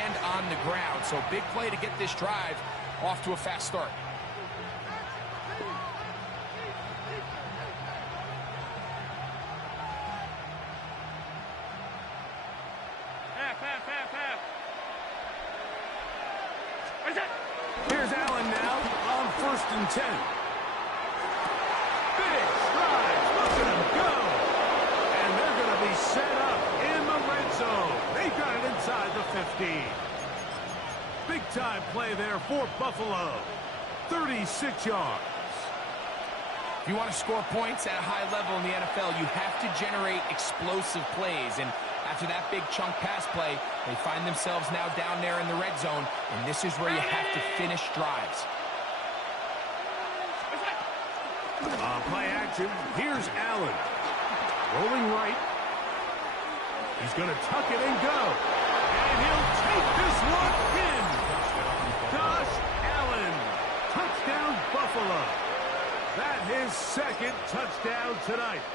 and on the ground. So big play to get this drive off to a fast start. Here's Allen now on 1st and 10. Big strides. Look at him go. And they're going to be set up in the red zone. They got it inside the 15. Big time play there for Buffalo. 36 yards. If you want to score points at a high level in the NFL, you have to generate explosive plays. And after that big chunk pass play, they find themselves now down there in the red zone, and this is where you have to finish drives. Play action. Here's Allen. Rolling right. He's going to tuck it and go. And he'll take this one in. Josh Allen. Touchdown, Buffalo. That's his second touchdown tonight.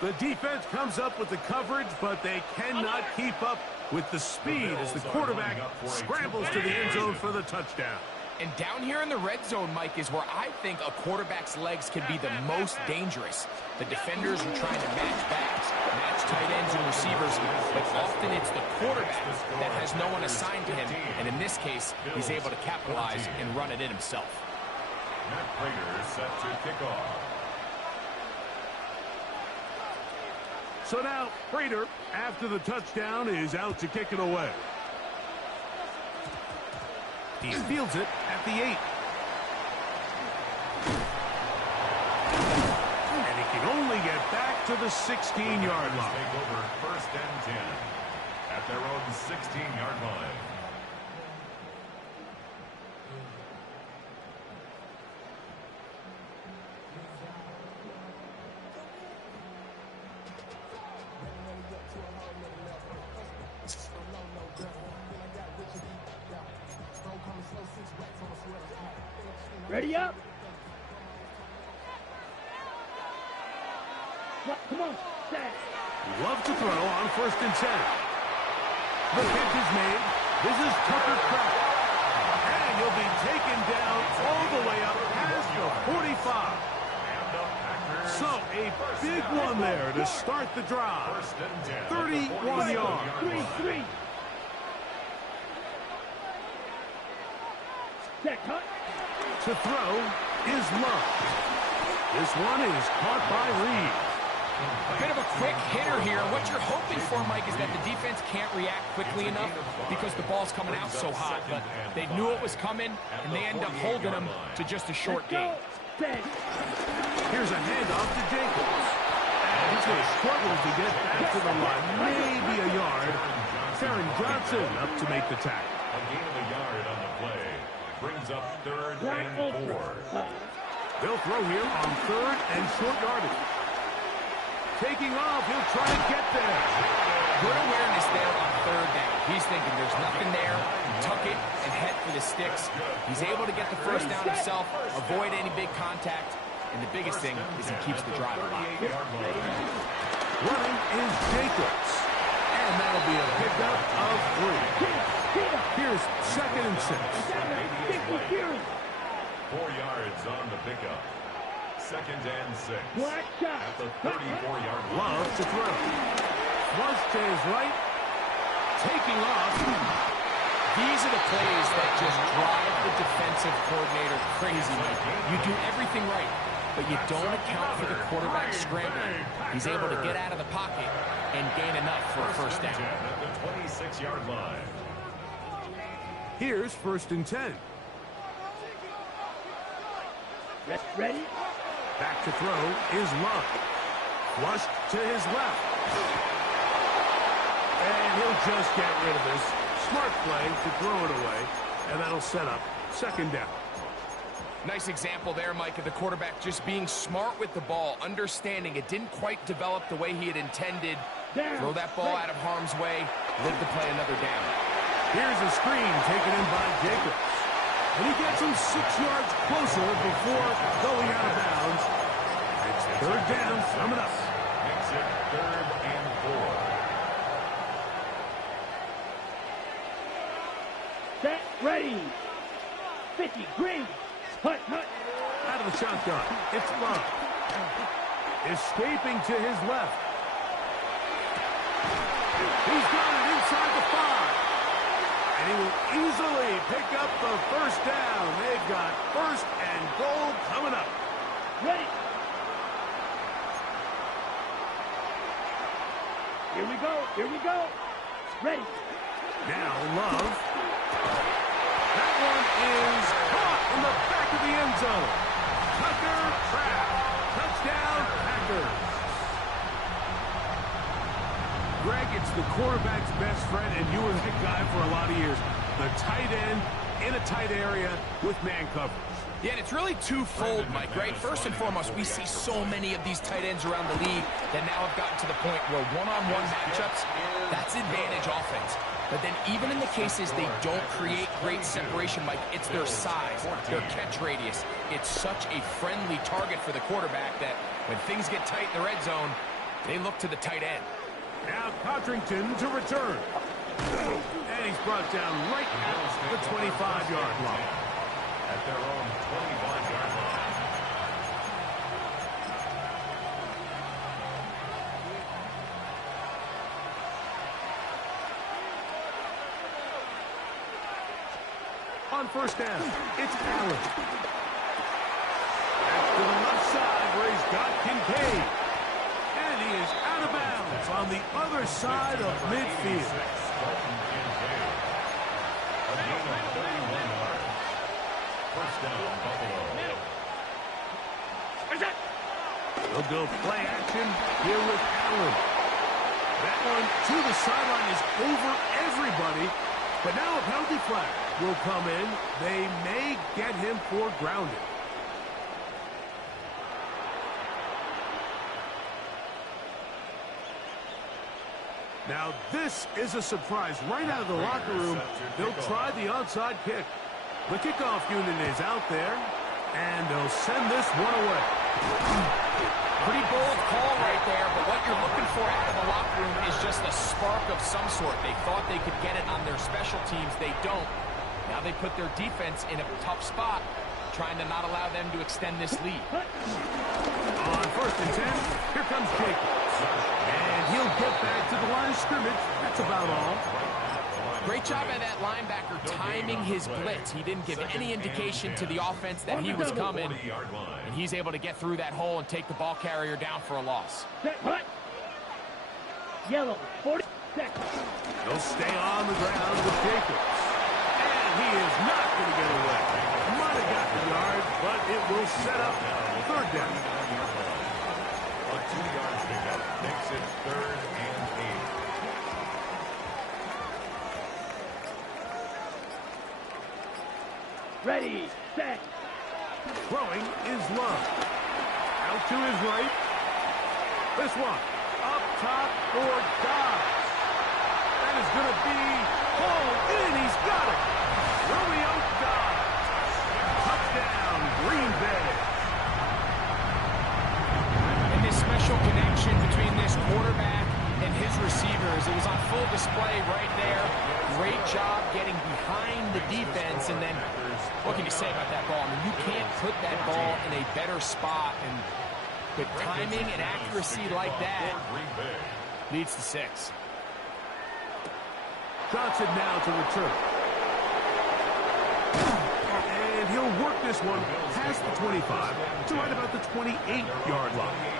The defense comes up with the coverage, but they cannot keep up with the speed as the quarterback scrambles to the end zone for the touchdown. And down here in the red zone, Mike, is where I think a quarterback's legs can be the most dangerous. The defenders are trying to match backs, match tight ends and receivers, but often it's the quarterback that has no one assigned to him. And in this case, he's able to capitalize and run it in himself. Matt Prater set to kick off. So now, Prater, after the touchdown, is out to kick it away. He fields it at the 8. And he can only get back to the 16-yard line. Take over 1st and 10 at their own 16-yard line. Ready up. Come on, set. Love to throw on 1st and 10. The pitch is made. This is Tucker Kraft. And he'll be taken down all the way up past the 45. So a big one there to start the drive. 31 yards. 3. Set, cut. To throw is Love. This one is caught by Reed. A bit of a quick hitter here. What you're hoping for, Mike, is that the defense can't react quickly enough because the ball's coming out so hot. But they knew it was coming, and they end up holding them to just a short gain. Here's a handoff to Jacobs. And he's going to struggle to get back to the line. Maybe a yard. Karen Johnson up to make the tackle. A gain of a yard on the play. Brings up 3rd and 4. They'll throw here on 3rd and short yardage. Taking off, he'll try and get there. Good awareness there on 3rd down. He's thinking there's nothing there. Tuck it and head for the sticks. He's able to get the first down himself, avoid any big contact, and the biggest thing is he keeps the drive alive. Running is Jacobs. And that'll be a pickup of 3. Here's 2nd and 6. 4 yards on the pickup. 2nd and 6. At the 34-yard line. Love to throw. Flush to his right. Taking off. These are the plays that just drive the defensive coordinator crazy. You do everything right, but you don't account for the quarterback scrambling. He's able to get out of the pocket and gain enough for a first down. At the 26-yard line. Here's 1st and 10. Ready? Back to throw is Love. Flushed to his left. And just get rid of this. Smart play to throw it away, and that'll set up second down. Nice example there, Mike, of the quarterback just being smart with the ball, understanding it didn't quite develop the way he had intended. Throw that ball out of harm's way, live to play another down. Here's a screen taken in by Jacobs. And he gets him 6 yards closer before going out of bounds. It's third down coming up. Makes it 3rd and 4. Set, ready. 50, green. Hut, hut. Out of the shotgun, it's Love. Escaping to his left. He's got it inside the 5. And he will easily pick up the first down. They've got 1st and goal coming up. Ready. Here we go. Here we go. Ready. Now Love. That one is caught in the back of the end zone. Tucker Kraft. Touchdown, Packers. Greg, it's the quarterback's best friend, and you were that guy for a lot of years. The tight end in a tight area with man coverage. Yeah, and it's really twofold, Mike, right? First and foremost, we see so many of these tight ends around the league that now have gotten to the point where one-on-one matchups, that's advantage offense. But then even in the cases they don't create great separation, Mike, it's their size, their catch radius. It's such a friendly target for the quarterback that when things get tight in the red zone, they look to the tight end. Now Cotrington to return. And he's brought down right at the 25-yard line. At their own 25-yard line. On first down, it's Allen. Back to the left side where he's got Kincaid. And he is out of bounds on the other side of midfield. A gain of 31 yards. First down, Buffalo. They'll go play action here with Allen. That one to the sideline is over everybody. But now a penalty flag will come in. They may get him for grounding. Now this is a surprise. Right out of the locker room, they'll try the onside kick. The kickoff unit is out there, and they'll send this one away. Pretty bold call right there, but what you're looking for out of the locker room is just a spark of some sort. They thought they could get it on their special teams. They don't. Now they put their defense in a tough spot, trying to not allow them to extend this lead. On 1st and 10, here comes Jacobs. And he'll get back to the line of scrimmage. That's about all. Great job by that linebacker timing his blitz. He didn't give any indication to the offense that he was coming. And he's able to get through that hole and take the ball carrier down for a loss. Yellow, 40 seconds. He'll stay on the ground with Jacobs. And he is not going to get away. Might have got the yard, but it will set up third down. A 2-yard pickup makes it 3rd and 8. Ready, set. Throwing is Love. Out to his right. This one up top for Dobbs. That is going to be hauled in. He's got it. Romeo Dobbs. Touchdown, Green Bay. And this special connection between this quarterback and his receivers, it was on full display right there. Great job getting behind the defense, and then what can you say about that ball? I mean, you can't put that ball in a better spot, and with timing and accuracy like that, leads to 6. Johnson now to return. And he'll work this one past the 25 to right about the 28-yard line.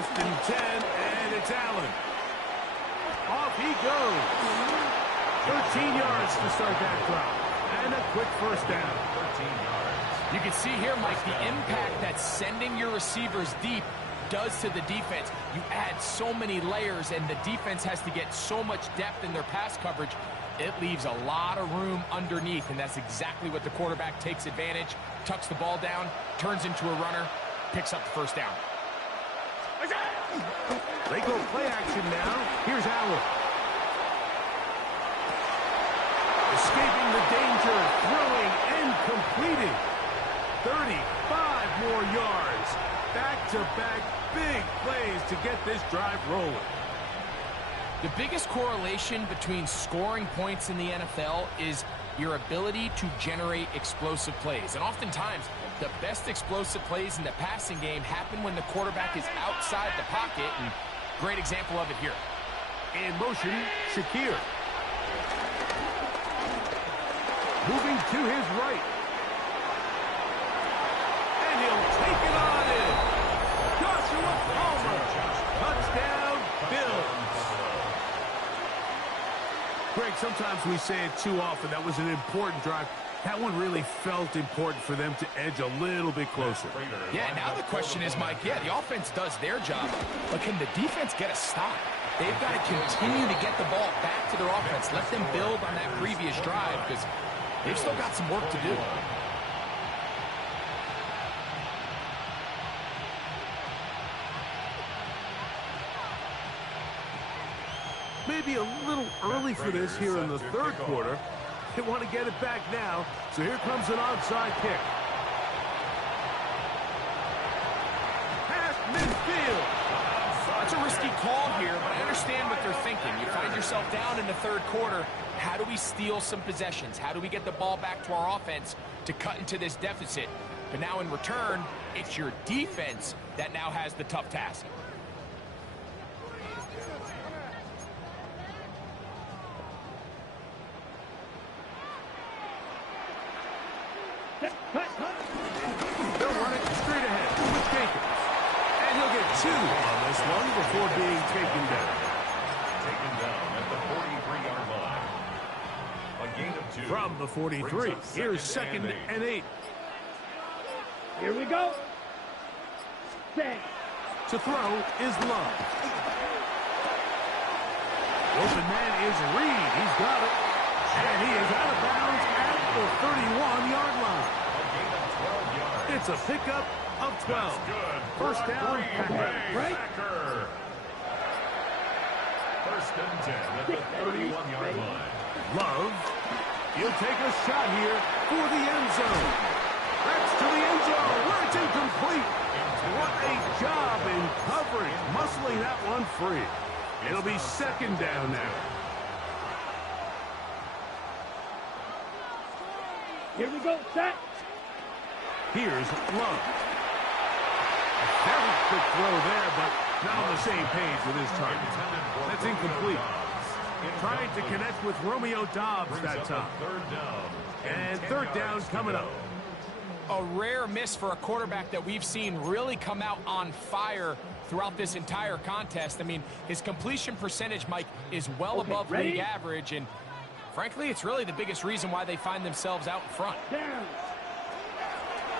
First and 10, and it's Allen. Off he goes. 13 yards to start that drive. And a quick first down. 13 yards. You can see here, Mike, the impact that sending your receivers deep does to the defense. You add so many layers, and the defense has to get so much depth in their pass coverage. It leaves a lot of room underneath, and that's exactly what the quarterback takes advantage, tucks the ball down, turns into a runner, picks up the first down. They go play action now. Here's Allen. Escaping the danger, throwing and completing. 35 more yards. Back-to-back big plays to get this drive rolling. The biggest correlation between scoring points in the NFL is your ability to generate explosive plays. And oftentimes, the best explosive plays in the passing game happen when the quarterback is outside the pocket. And great example of it here. In motion, Shakir. Moving to his right. And he'll take it on in. Joshua Palmer. Touchdown, Bills. Greg, sometimes we say it too often. That was an important drive. That one really felt important for them to edge a little bit closer. Yeah, now the question is, Mike, the offense does their job, but can the defense get a stop? They've got to continue to get the ball back to their offense. Let them build on that previous drive because they've still got some work to do. Maybe a little early for this here in the third quarter. They want to get it back now, so here comes an onside kick. Past midfield. That's a risky call here, but I understand what they're thinking. You find yourself down in the third quarter. How do we steal some possessions? How do we get the ball back to our offense to cut into this deficit? But now in return, it's your defense that now has the tough task. They'll run it straight ahead with Jenkins. And he'll get 2 on this one before being taken down. Taken down at the 43-yard line. A gain of 2. From the 43, here's second and 8. Here we go. Set. To throw is Love. Open man is Reed. He's got it. And he is out of bounds at the 31-yard line. It's a pickup of 12. First down, right? First and 10 at the 31-yard line. Love. He'll take a shot here for the end zone. That's to the end zone where it's incomplete. What a job in coverage, muscling that one free. It'll be second down now. Here we go, set. Here's Love. A very quick throw there, but not on the same page with his target. That's incomplete. Trying to connect with Romeo Doubs that time. And third down coming up. A rare miss for a quarterback that we've seen really come out on fire throughout this entire contest. I mean, his completion percentage, Mike, is well above league average, and frankly, it's really the biggest reason why they find themselves out in front. Down.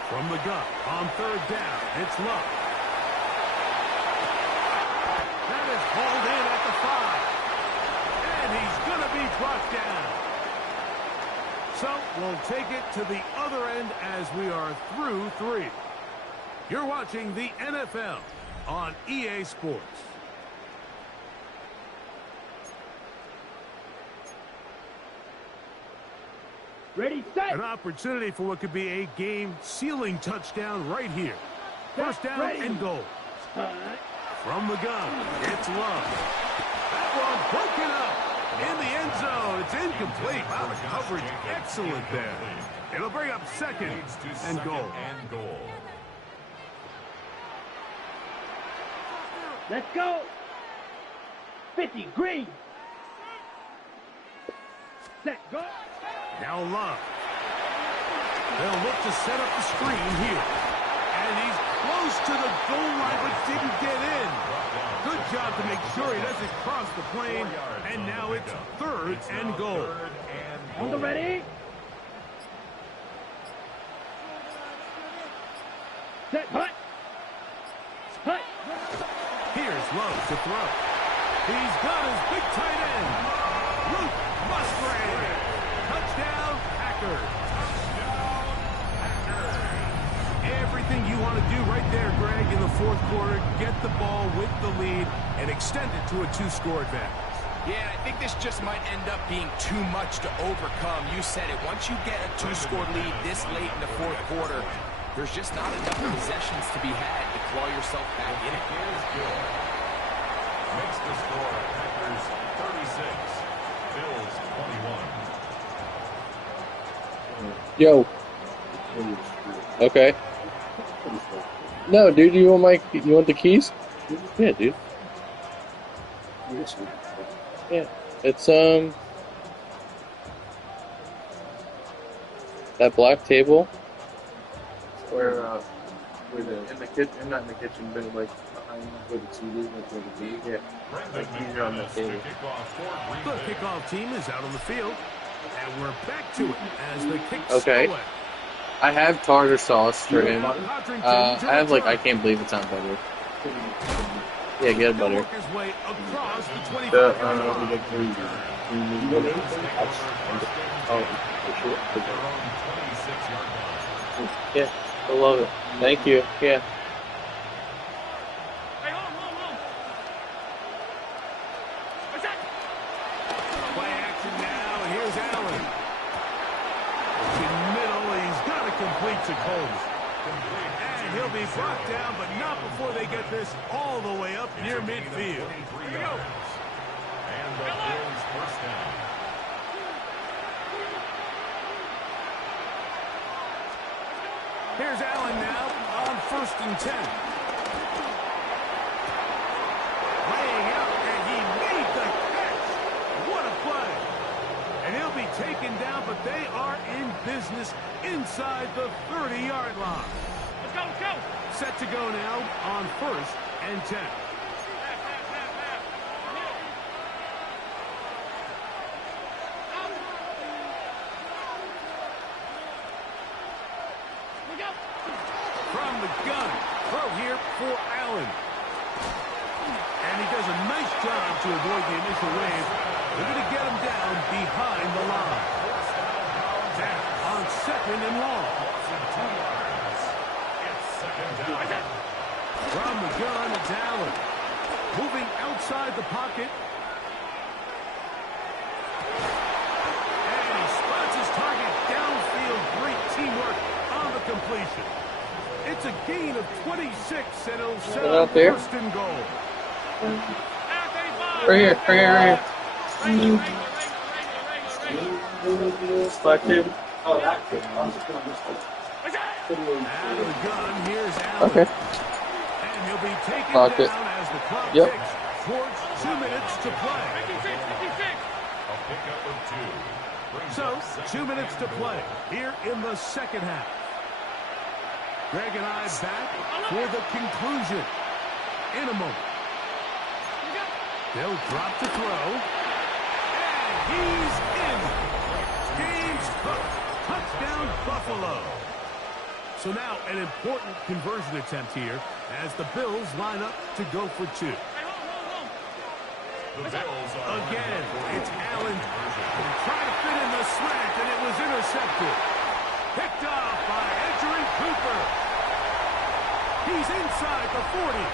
From the gun, on third down, it's Love. That is hauled in at the 5. And he's going to be brought down. So we'll take it to the other end as we are through 3. You're watching the NFL on EA Sports. Ready, set. An opportunity for what could be a game-sealing touchdown right here. First down and goal. From the gun, it's Love. That one broken up in the end zone. It's incomplete. Wow, the coverage excellent there. It'll bring up second and goal. Let's go. 50, green. Set, go. Now Love. They'll look to set up the screen here. And and he's close to the goal line but didn't get in. Good job to make sure he doesn't cross the plane, and now it's 3rd and goal. On the ready. Set, hut. Hut. Here's Love to throw. He's got his big tight end. Luke Musgrave. Touchdown, Packers. Everything you want to do right there, Greg, in the 4th quarter. Get the ball with the lead and extend it to a 2-score advantage. Yeah, I think this just might end up being too much to overcome. You said it. Once you get a 2-score lead this late in the 4th quarter, there's just not enough possessions to be had to claw yourself back in it. Makes the score Packers 36, Bills 21. Yo. Okay. No, dude, you want the keys? Yeah, dude. Yeah. It's that black table where in the kitchen, not in the kitchen, but like behind where the TV, like where the TV. Yeah. Like keys are on that table. The kickoff team is out on the field, and we're back to it as the kicks Okay. away. I have tartar sauce for him. I have I can't believe it's on butter. Yeah, get butter. Work his way across the 25-yard line. Yeah, I love it. Thank you. Yeah. Play action now, and here's Allen. In middle, he's got to complete to Coles. And he'll be brought down, but not before they get this all the way up near midfield. And the Bills first down. Here's Allen now on 1st and 10. Laying out, and he made the catch. What a play. And he'll be taken down, but they are in business inside the 30-yard line. Let's go, let's go. Set to go now on 1st and 10. From the gun, throw here for Allen. And he does a nice job to avoid the initial wave. They're going to get him down behind the line. Down on 2nd and long. From the gun, it's Allen. Moving outside the pocket. And he spots his target downfield. Great teamwork on the completion. It's a gain of 26, and it'll set up 1st and goal. Right here. Black table. Out of the gun, here's Allen. Okay. And he'll be taken Lock down it. as the clock Yep. ticks towards 2 minutes to play. A pickup of 2. So, 2 minutes to play here in the 2nd half. Greg and I back for the conclusion in a moment. They'll drop to throw. And he's in. Game's hooked. Touchdown, Buffalo. So now an important conversion attempt here as the Bills line up to go for 2. Again, it's Allen. Trying to fit in the slant, and it was intercepted. Picked off by Edgerrin Cooper. He's inside the 40.